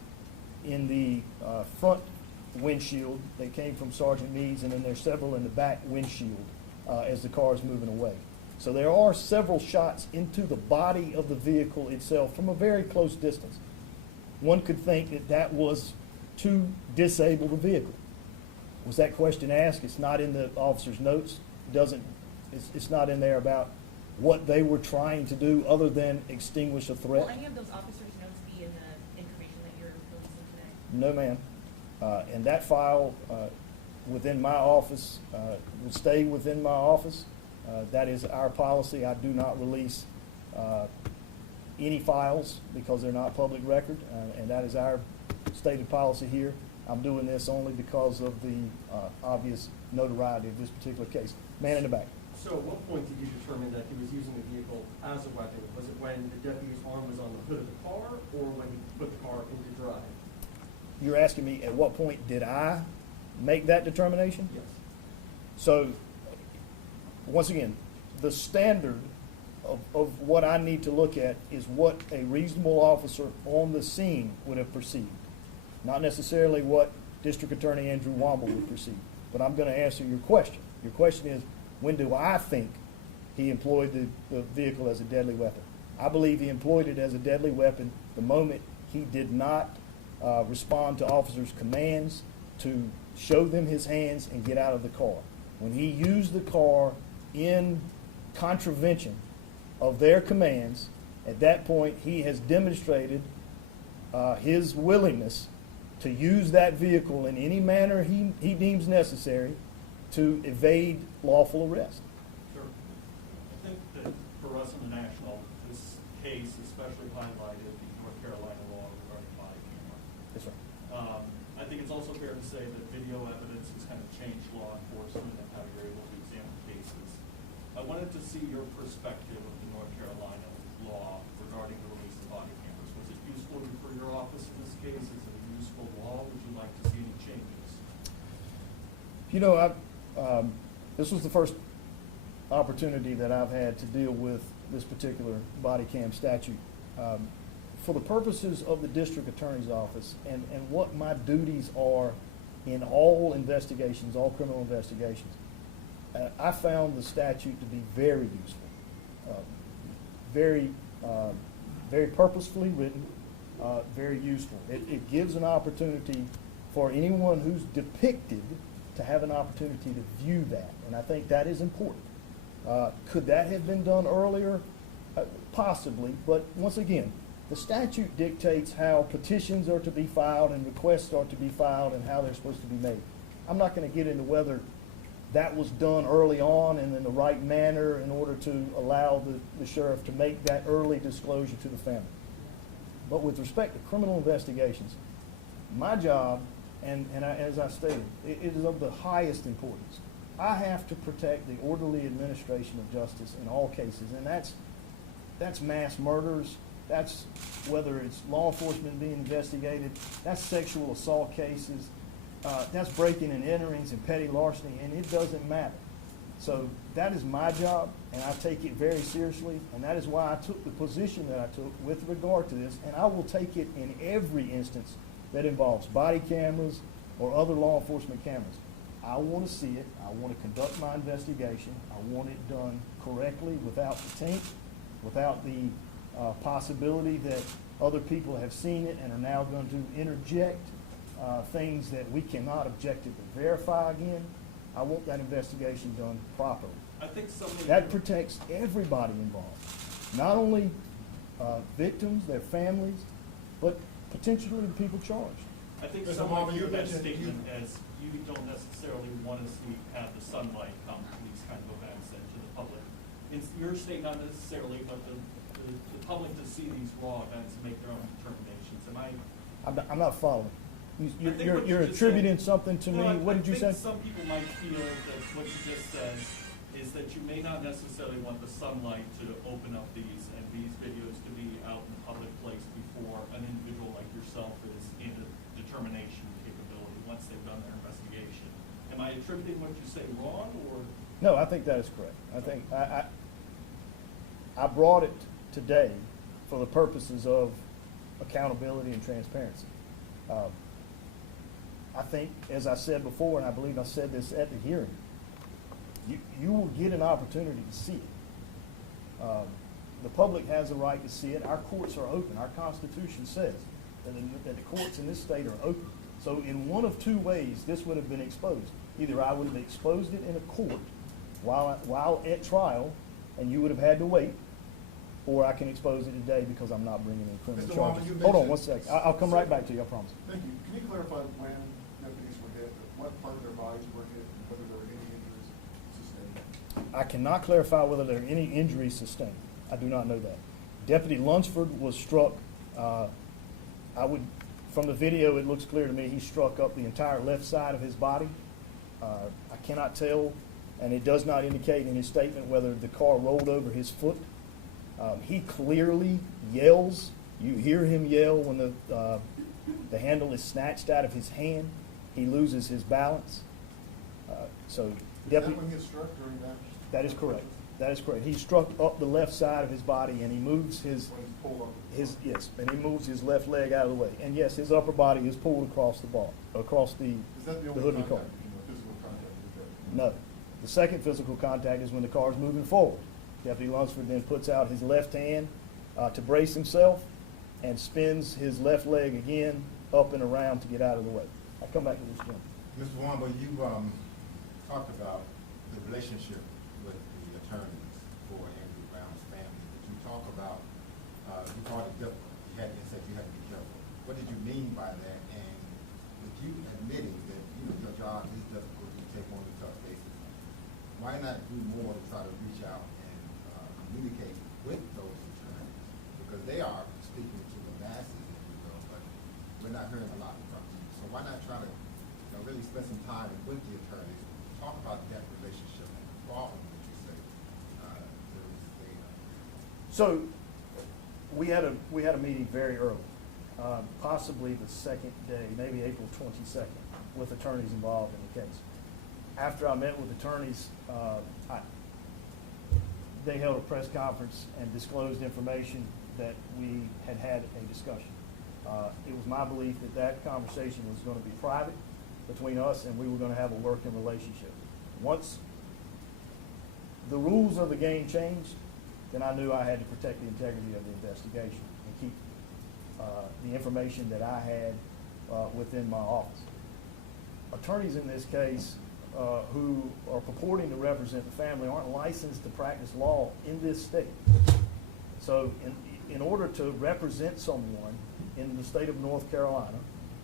in the front windshield that came from Sergeant Meads, and then there's several in the back windshield as the car is moving away. So there are several shots into the body of the vehicle itself from a very close distance. One could think that that was to disable the vehicle. Was that question asked? It's not in the officer's notes. It's not in there about what they were trying to do other than extinguish a threat. Will any of those officers' notes be in the information that you're releasing today? No, ma'am. And that file within my office will stay within my office. That is our policy. I do not release any files because they're not public record, and that is our stated policy here. I'm doing this only because of the obvious notoriety of this particular case. Man in the back. So at what point did you determine that he was using the vehicle as a weapon? Was it when the deputy's arm was on the hood of the car, or when he put the car into drive? You're asking me at what point did I make that determination? Yes. So, once again, the standard of what I need to look at is what a reasonable officer on the scene would have perceived. Not necessarily what District Attorney Andrew Womble would perceive. But I'm going to answer your question. Your question is, when do I think he employed the vehicle as a deadly weapon? I believe he employed it as a deadly weapon the moment he did not respond to officers' commands to show them his hands and get out of the car. When he used the car in contravention of their commands, at that point he has demonstrated his willingness to use that vehicle in any manner he deems necessary to evade lawful arrest. Sure. I think that for us in the national, this case especially highlighted the North Carolina law regarding body camera. Yes, sir. I think it's also fair to say that video evidence has kind of changed law enforcement and how you're able to examine cases. I wanted to see your perspective of the North Carolina law regarding the release of body cameras. Was it useful for your office in this case? Is it a useful law? Would you like to see any changes? You know, this was the first opportunity that I've had to deal with this particular body cam statute. For the purposes of the district attorney's office and what my duties are in all investigations, all criminal investigations, I found the statute to be very useful, very purposefully written, very useful. It gives an opportunity for anyone who's depicted to have an opportunity to view that, and I think that is important. Could that have been done earlier? Possibly, but once again, the statute dictates how petitions are to be filed and requests are to be filed and how they're supposed to be made. I'm not going to get into whether that was done early on and in the right manner in order to allow the sheriff to make that early disclosure to the family. But with respect to criminal investigations, my job, as I stated, it is of the highest importance. I have to protect the orderly administration of justice in all cases, and that's mass murders. That's whether it's law enforcement being investigated. That's sexual assault cases. That's breaking and enterings and petty larceny, and it doesn't matter. So that is my job, and I take it very seriously, and that is why I took the position that I took with regard to this, and I will take it in every instance that involves body cameras or other law enforcement cameras. I want to see it. I want to conduct my investigation. I want it done correctly without the taint, without the possibility that other people have seen it and are now going to interject things that we cannot objectively verify again. I want that investigation done properly. I think that protects everybody involved, not only victims, their families, but potentially the people charged. I think Mr. someone Marvin, hear you that mentioned statement as you don't necessarily want to see have the sunlight come to these kind of events and to the public. It's your state not necessarily, but the public to see these raw events and make their own determinations. I'm not following. You're just attributing said- something to me. What did you say? I think some people might feel that what you just said is that you may not necessarily want the sunlight to open up these and these videos to be out in the public place before an individual like yourself is in a determination capability once they've done their investigation. Am I attributing what you say wrong, or? No, I think that is correct. I think I brought it today for the purposes of accountability and transparency. I think, as I said before, and I believe I said this at the hearing, you will get an opportunity to see it. The public has a right to see it. Our courts are open. Our Constitution says that the courts in this state are open. So in one of two ways, this would have been exposed. Either I would have exposed it in a court while at trial, and you would have had to wait, or I can expose it today because I'm not bringing in criminal Mr. charges. Marvin, you Hold on mentioned- one second. I'll come right back to you, I promise. Thank you. Can you clarify when deputies were hit, what part of their bodies were hit, and whether there were any injuries sustained? I cannot clarify whether there are any injuries sustained. I do not know that. Deputy Lunsford was struck, from the video, it looks clear to me, he struck up the entire left side of his body. I cannot tell, and it does not indicate in his statement whether the car rolled over his foot. He clearly yells. You hear him yell when the handle is snatched out of his hand. He loses his balance. So, Deputy. Is that when he gets struck during that? That is correct. That is correct. He struck up the left side of his body, and he moves When he's pulled over? and he moves his left leg out of the way. And yes, his upper body is pulled across the Is that the only hood of the car. contact, physical contact with that? No. The second physical contact is when the car is moving forward. Deputy Lunsford then puts out his left hand to brace himself and spins his left leg again up and around to get out of the way. I'll come back to this, Jim. Mr. Wamba, you talked about the relationship with the attorneys for Andrew Brown's family. Did you talk about, you called it difficult, you said you had to be careful. What did you mean by that? And with you admitting that, your job is difficult, you take on the tough cases, why not do more to try to reach out and communicate with those attorneys? Because they are speaking to the masses, if you will, but we're not hearing a lot from them. So why not try to, really spend some time with the attorneys, talk about that relationship and the problem that you say there is there. So, we had a meeting very early, possibly the second day, maybe April 22nd, with attorneys involved in the case. After I met with attorneys, they held a press conference and disclosed information that we had had a discussion. It was my belief that that conversation was going to be private between us, and we were going to have a working relationship. Once the rules of the game changed, then I knew I had to protect the integrity of the investigation and keep the information that I had within my office. Attorneys in this case who are purporting to represent the family aren't licensed to practice law in this state. So in order to represent someone in the state of North Carolina,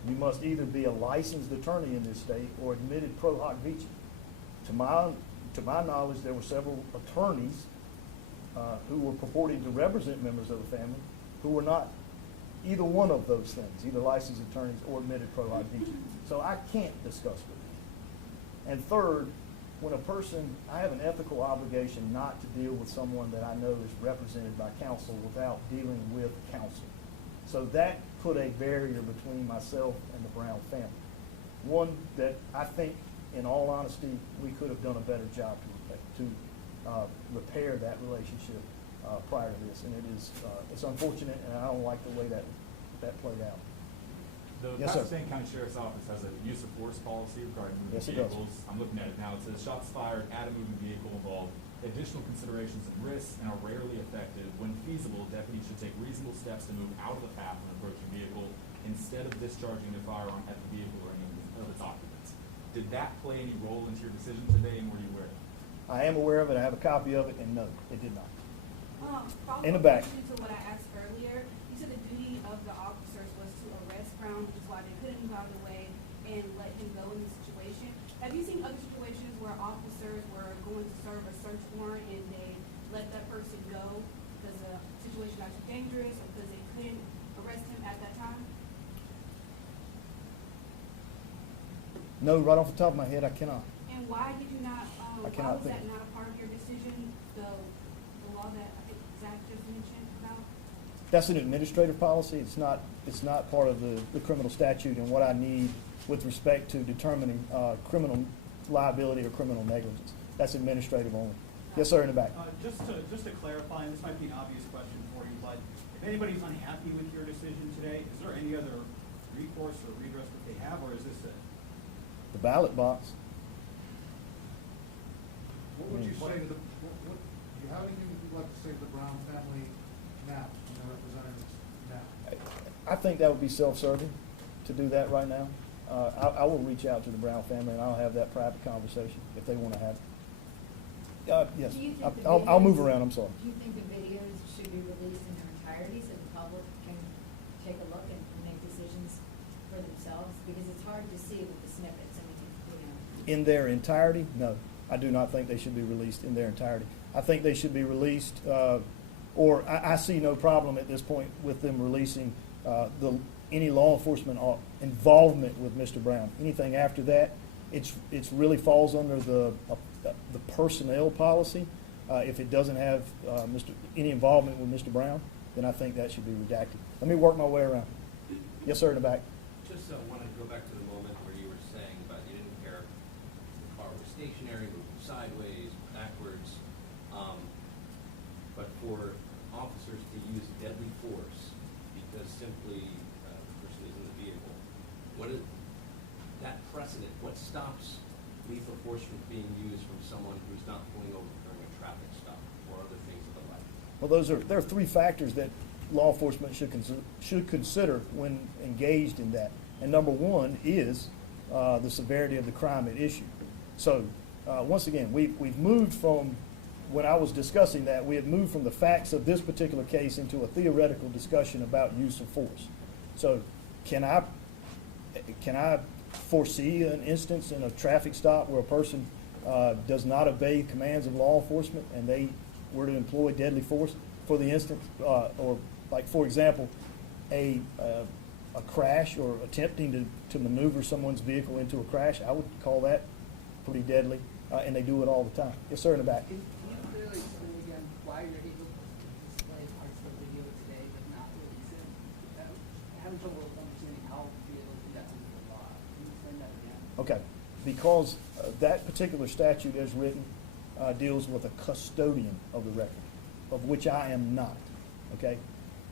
you must either be a licensed attorney in this state or admitted pro hoc vice. To my knowledge, there were several attorneys who were purporting to represent members of the family who were not either one of those things, either licensed attorneys or admitted pro hoc vice. So I can't discuss with them. And third, when I have an ethical obligation not to deal with someone that I know is represented by counsel without dealing with counsel. So that put a barrier between myself and the Brown family. One that I think, in all honesty, we could have done a better job to repair that relationship prior to this. And it's unfortunate, and I don't like the way that played out. The Yes, sir. Pasadena County Sheriff's Office has a use of force policy regarding moving Yes, it does. vehicles. I'm looking at it now. It says shots fired at a moving vehicle involve additional considerations and risks and are rarely effective. When feasible, deputies should take reasonable steps to move out of the path of an approaching vehicle instead of discharging their firearm at the vehicle or any of its occupants. Did that play any role into your decision today, and were you aware of it? I am aware of it. I have a copy of it, and no, it did not. In the Follow-up back. question to what I asked earlier, you said the duty of the officers was to arrest Brown, which is why they couldn't move out of the way and let him go in this situation. Have you seen other situations where officers were going to serve a search warrant and they let that person go because the situation got too dangerous or because they couldn't arrest him at that time? No, right off the top of my head, I cannot. And why did you not, I why cannot was think. that not a part of your decision, the law that I think Zach just mentioned about? That's an administrative policy. It's not part of the criminal statute and what I need with respect to determining criminal liability or criminal negligence. That's administrative only. Yes, sir, in the back. Just to clarify, and this might be an obvious question for you, but if anybody's unhappy with your decision today, is there any other recourse or redress that they have, or is this it? The ballot box. What would you say to how do you like to say to the Brown family now, and their representatives now? I think that would be self-serving to do that right now. I will reach out to the Brown family and I'll have that private conversation if they want to have it. Yes, Do you think the I'll move videos- around, I'm sorry. Do you think the videos should be released in their entirety so the public can take a look and make decisions for themselves? Because it's hard to see with the snippets, I mean, In their entirety? No, I do not think they should be released in their entirety. I think they should be released, or I see no problem at this point with them releasing any law enforcement involvement with Mr. Brown. Anything after that, it's really falls under the personnel policy. If it doesn't have any involvement with Mr. Brown, then I think that should be redacted. Let me work my way around. Yes, sir, in the back. Just want to go back to the moment where you were saying about you didn't care if the car was stationary, moving sideways, backwards, but for officers to use deadly force because simply the person is in the vehicle, what is that precedent? What stops lethal force from being used from someone who's not pulling over during a traffic stop or other things of the like? Well, there are three factors that law enforcement should consider when engaged in that. And number one is the severity of the crime at issue. So once again, we've moved from, when I was discussing that, we had moved from the facts of this particular case into a theoretical discussion about use of force. So can I foresee an instance in a traffic stop where a person does not obey commands of law enforcement and they were to employ deadly force, for the instance, or like for example, a crash or attempting to maneuver someone's vehicle into a crash, I would call that pretty deadly, and they do it all the time. Yes, sir, in the back. Can you clearly explain again why you're able to display parts of the video today but not release it? I'm having trouble understanding how to be able to do that under the law. Can you explain that again? Okay, because that particular statute as written deals with a custodian of the record, of which I am not, okay?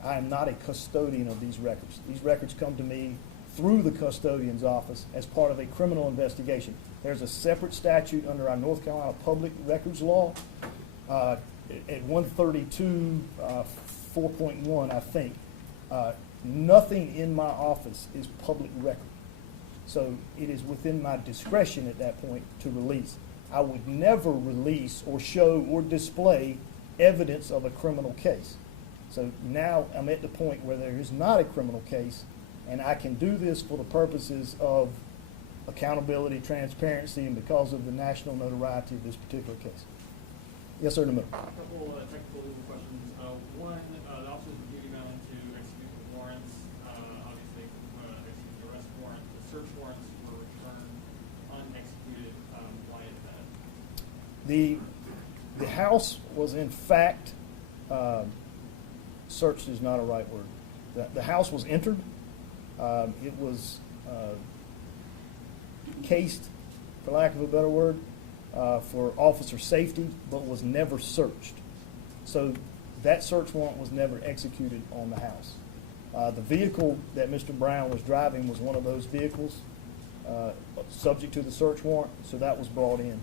I am not a custodian of these records. These records come to me through the custodian's office as part of a criminal investigation. There's a separate statute under our North Carolina Public Records Law at 132, 4.1, I think. Nothing in my office is public record. So it is within my discretion at that point to release. I would never release or show or display evidence of a criminal case. So now I'm at the point where there is not a criminal case, and I can do this for the purposes of accountability, transparency, and because of the national notoriety of this particular case. Yes, sir, in the middle. A couple technical legal questions. One, the officers were duty bound to execute the warrants, obviously execute the arrest warrant. The search warrants were returned unexecuted. Why is that? The house was in fact, searched is not a right word. The house was entered. It was cased, for lack of a better word, for officer safety, but was never searched. So that search warrant was never executed on the house. The vehicle that Mr. Brown was driving was one of those vehicles subject to the search warrant, so that was brought in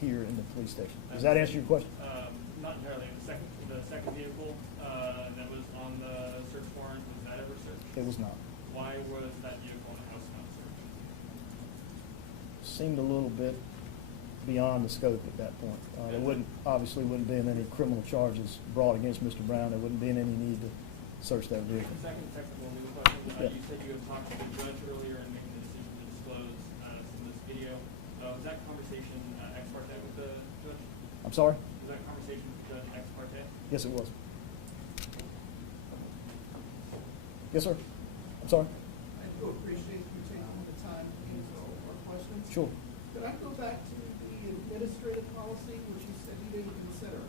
here in the police station. Does that answer your question? Not entirely. The second vehicle that was on the search warrant, was that ever searched? It was not. Why was that vehicle in the house not searched? Seemed a little bit beyond the scope at that point. There obviously wouldn't been any criminal charges brought against Mr. Brown. There wouldn't been any need to search that vehicle. Second technical legal question. Yeah. You said you had talked to the judge earlier in making the decision to disclose some of this video. Was that conversation ex parte with the judge? I'm sorry? Was that conversation with the judge ex parte? Yes, it was. Yes, sir. I'm sorry. I do appreciate you taking the time to answer all of our questions. Sure. Could I go back to the administrative policy, which you said you didn't consider?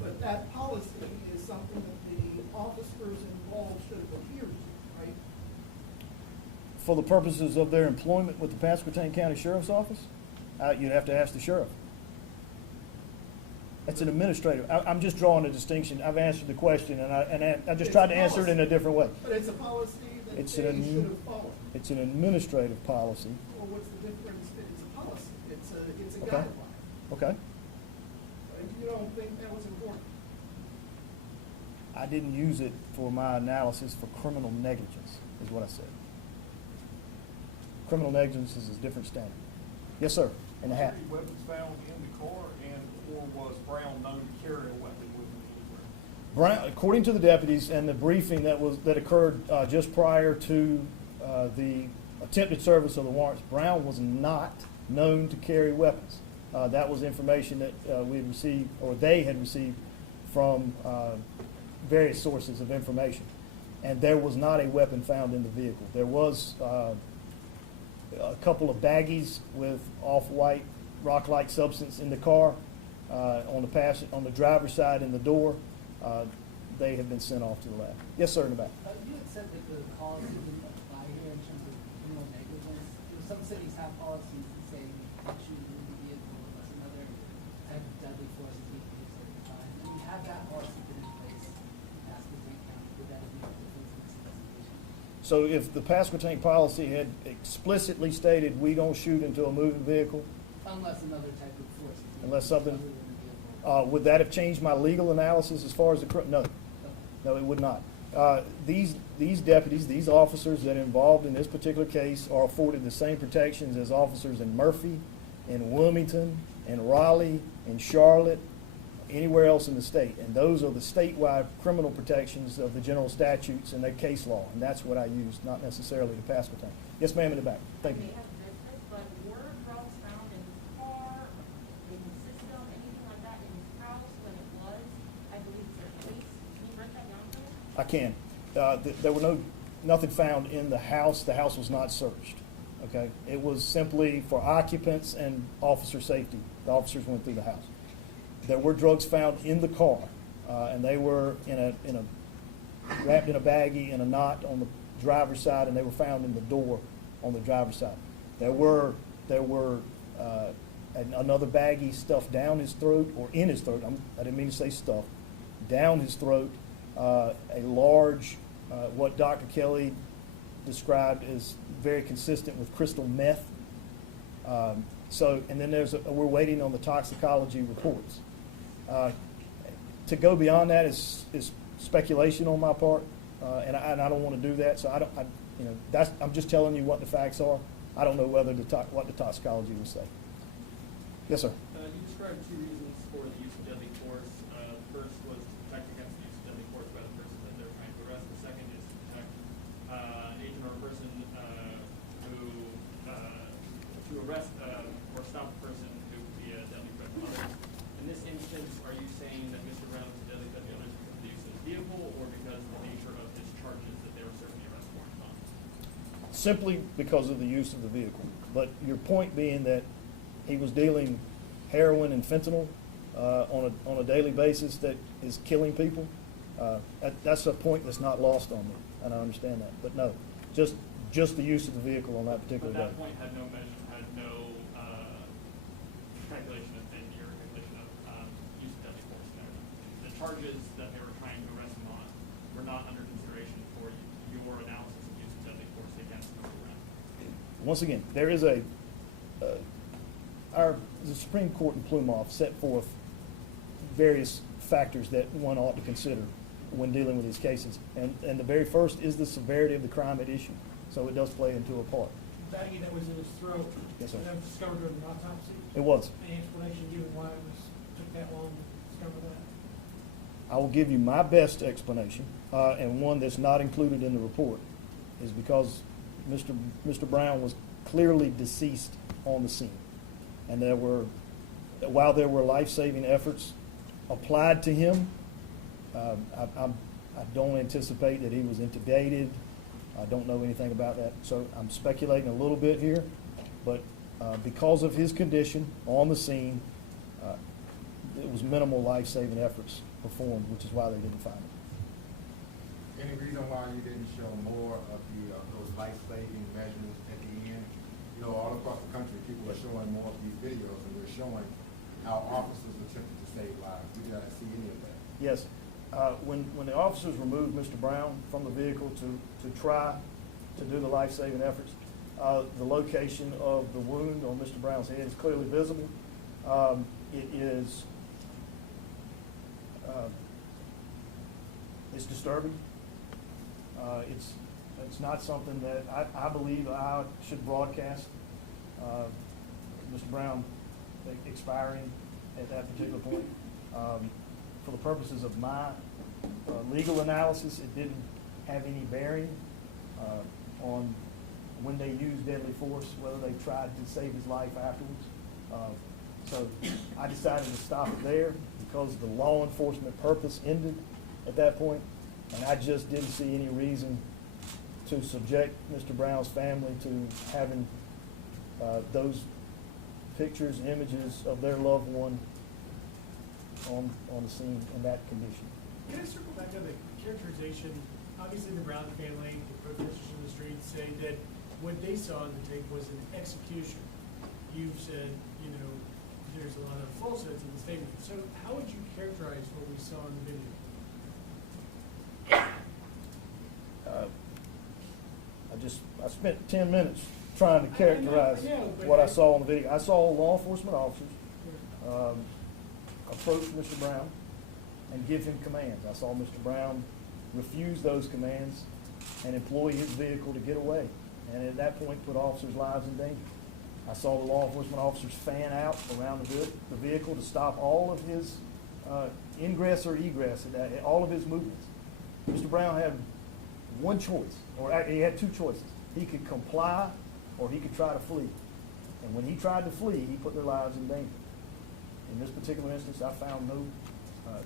But that policy is something that the officers involved should have adhered to, right? For the purposes of their employment with the Pasquotank County Sheriff's Office, you'd have to ask the sheriff. It's an administrative. I'm just drawing a distinction. I've answered the question, and I just tried to answer it in a different way. But it's a policy that It's they an should have followed. It's an administrative policy. Well, what's the difference? It's a policy. It's a Okay. guideline. Okay. You don't think that was important? I didn't use it for my analysis for criminal negligence, is what I said. Criminal negligence is a different standard. Yes, sir. In the hat. Were weapons found in the car, or was Brown known to carry a weapon with him anywhere? Brown, according to the deputies and the briefing that occurred just prior to the attempted service of the warrants, Brown was not known to carry weapons. That was information that we had received, or they had received, from various sources of information. And there was not a weapon found in the vehicle. There was a couple of baggies with off-white rock-like substance in the car on the driver's side in the door. They have been sent off to the lab. Yes, sir, in the back. You had said that the policy didn't apply here in terms of criminal negligence. Some cities have policies that say not shooting in the vehicle unless another type of deadly force is being used at the time. And we have that policy put in place in Pasquotank County. Would that have made a difference in this investigation? So if the Pasquotank policy had explicitly stated we don't shoot into a moving vehicle, Unless another type of force is being unless used something, other than the vehicle. would that have changed my legal analysis as far as no. No, it would not. These deputies, these officers that are involved in this particular case are afforded the same protections as officers in Murphy, in Wilmington, in Raleigh, in Charlotte, anywhere else in the state. And those are the statewide criminal protections of the general statutes and their case law. And that's what I use, not necessarily the Pasquotank. Yes, ma'am, in the back. Thank you. May have missed this, but were drugs found in his car, I can. There were nothing found in the house. The house was not searched. Okay, it was simply for occupants and officer safety. The officers went through the house. There were drugs found in the car, and they were wrapped in a baggie in a knot on the driver's side, and they were found in the door on the driver's side. There were another baggie stuffed down his throat, or in his throat. I didn't mean to say stuffed. Down his throat, a large, what Dr. Kelly described as very consistent with crystal meth. And then we're waiting on the toxicology reports. To go beyond that is speculation on my part, and I don't want to do that. So I'm just telling you what the facts are. I don't know what the toxicology will say. Yes, sir. You described two reasons for the use of deadly force. The first was to protect against the use of deadly force by the person that they're trying to arrest. The second is to protect an agent or a person to arrest or stop a person who would be a deadly threat to others. In this instance, are you saying that Mr. Brown was a deadly threat to others because of the use of his vehicle, or because of the nature of his charges that they were serving the arrest warrant on? Simply because of the use of the vehicle. But your point being that he was dealing heroin and fentanyl on a daily basis that is killing people, that's a point that's not lost on me, and I understand that. But no, just the use of the vehicle on that particular day. But that point had no calculation of safety or calculation of use of deadly force. The charges that they were trying to arrest him on were not under consideration for your analysis of use of deadly force against Mr. Brown. Once again, there is the Supreme Court in Plumhoff set forth various factors that one ought to consider when dealing with these cases. And the very first is the severity of the crime at issue. So it does play into a part. The baggie that was in his throat, Yes, sir. that was discovered during an autopsy? It was. Any explanation given why it took that long to discover that? I will give you my best explanation, and one that's not included in the report, is because Mr. Brown was clearly deceased on the scene. And while there were life-saving efforts applied to him, I don't anticipate that he was intubated. I don't know anything about that, so I'm speculating a little bit here. But because of his condition on the scene, it was minimal life-saving efforts performed, which is why they didn't find him. Any reason why you didn't show more of those life-saving measures at the end? You know, all across the country, people are showing more of these videos, and they're showing how officers attempted to save lives. We did not see any of that. Yes. When the officers removed Mr. Brown from the vehicle to try to do the life-saving efforts, the location of the wound on Mr. Brown's head is clearly visible. It's disturbing. It's not something that I believe I should broadcast. Mr. Brown expiring at that particular point. For the purposes of my legal analysis, it didn't have any bearing on when they used deadly force, whether they tried to save his life afterwards. So I decided to stop it there because the law enforcement purpose ended at that point, and I just didn't see any reason to subject Mr. Brown's family to having those pictures and images of their loved one on the scene in that condition. Can I circle back on the characterization? Obviously, the Brown family, the protesters in the streets say that what they saw on the tape was an execution. You've said, there's a lot of falsehoods in the statement. So how would you characterize what we saw in the video? I spent 10 minutes trying to characterize what I saw on the video. I saw law enforcement officers approach Mr. Brown and give him commands. I saw Mr. Brown refuse those commands and employ his vehicle to get away, and at that point put officers' lives in danger. I saw the law enforcement officers fan out around the vehicle to stop all of his ingress or egress, all of his movements. Mr. Brown had one choice, or he had two choices. He could comply or he could try to flee. And when he tried to flee, he put their lives in danger. In this particular instance, I found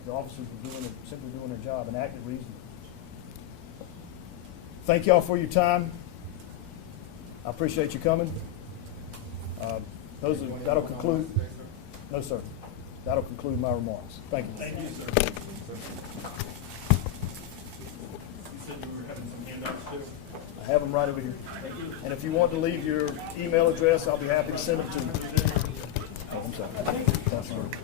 the officers were simply doing their job and acted reasonably. Thank y'all for your time. I appreciate you coming. That'll conclude. No, sir. That'll conclude my remarks. Thank you. Thank you, sir. You said you were having some handouts too? I have them right over here. And if you want to leave your email address, I'll be happy to send them to you. Oh, I'm sorry. That's all right.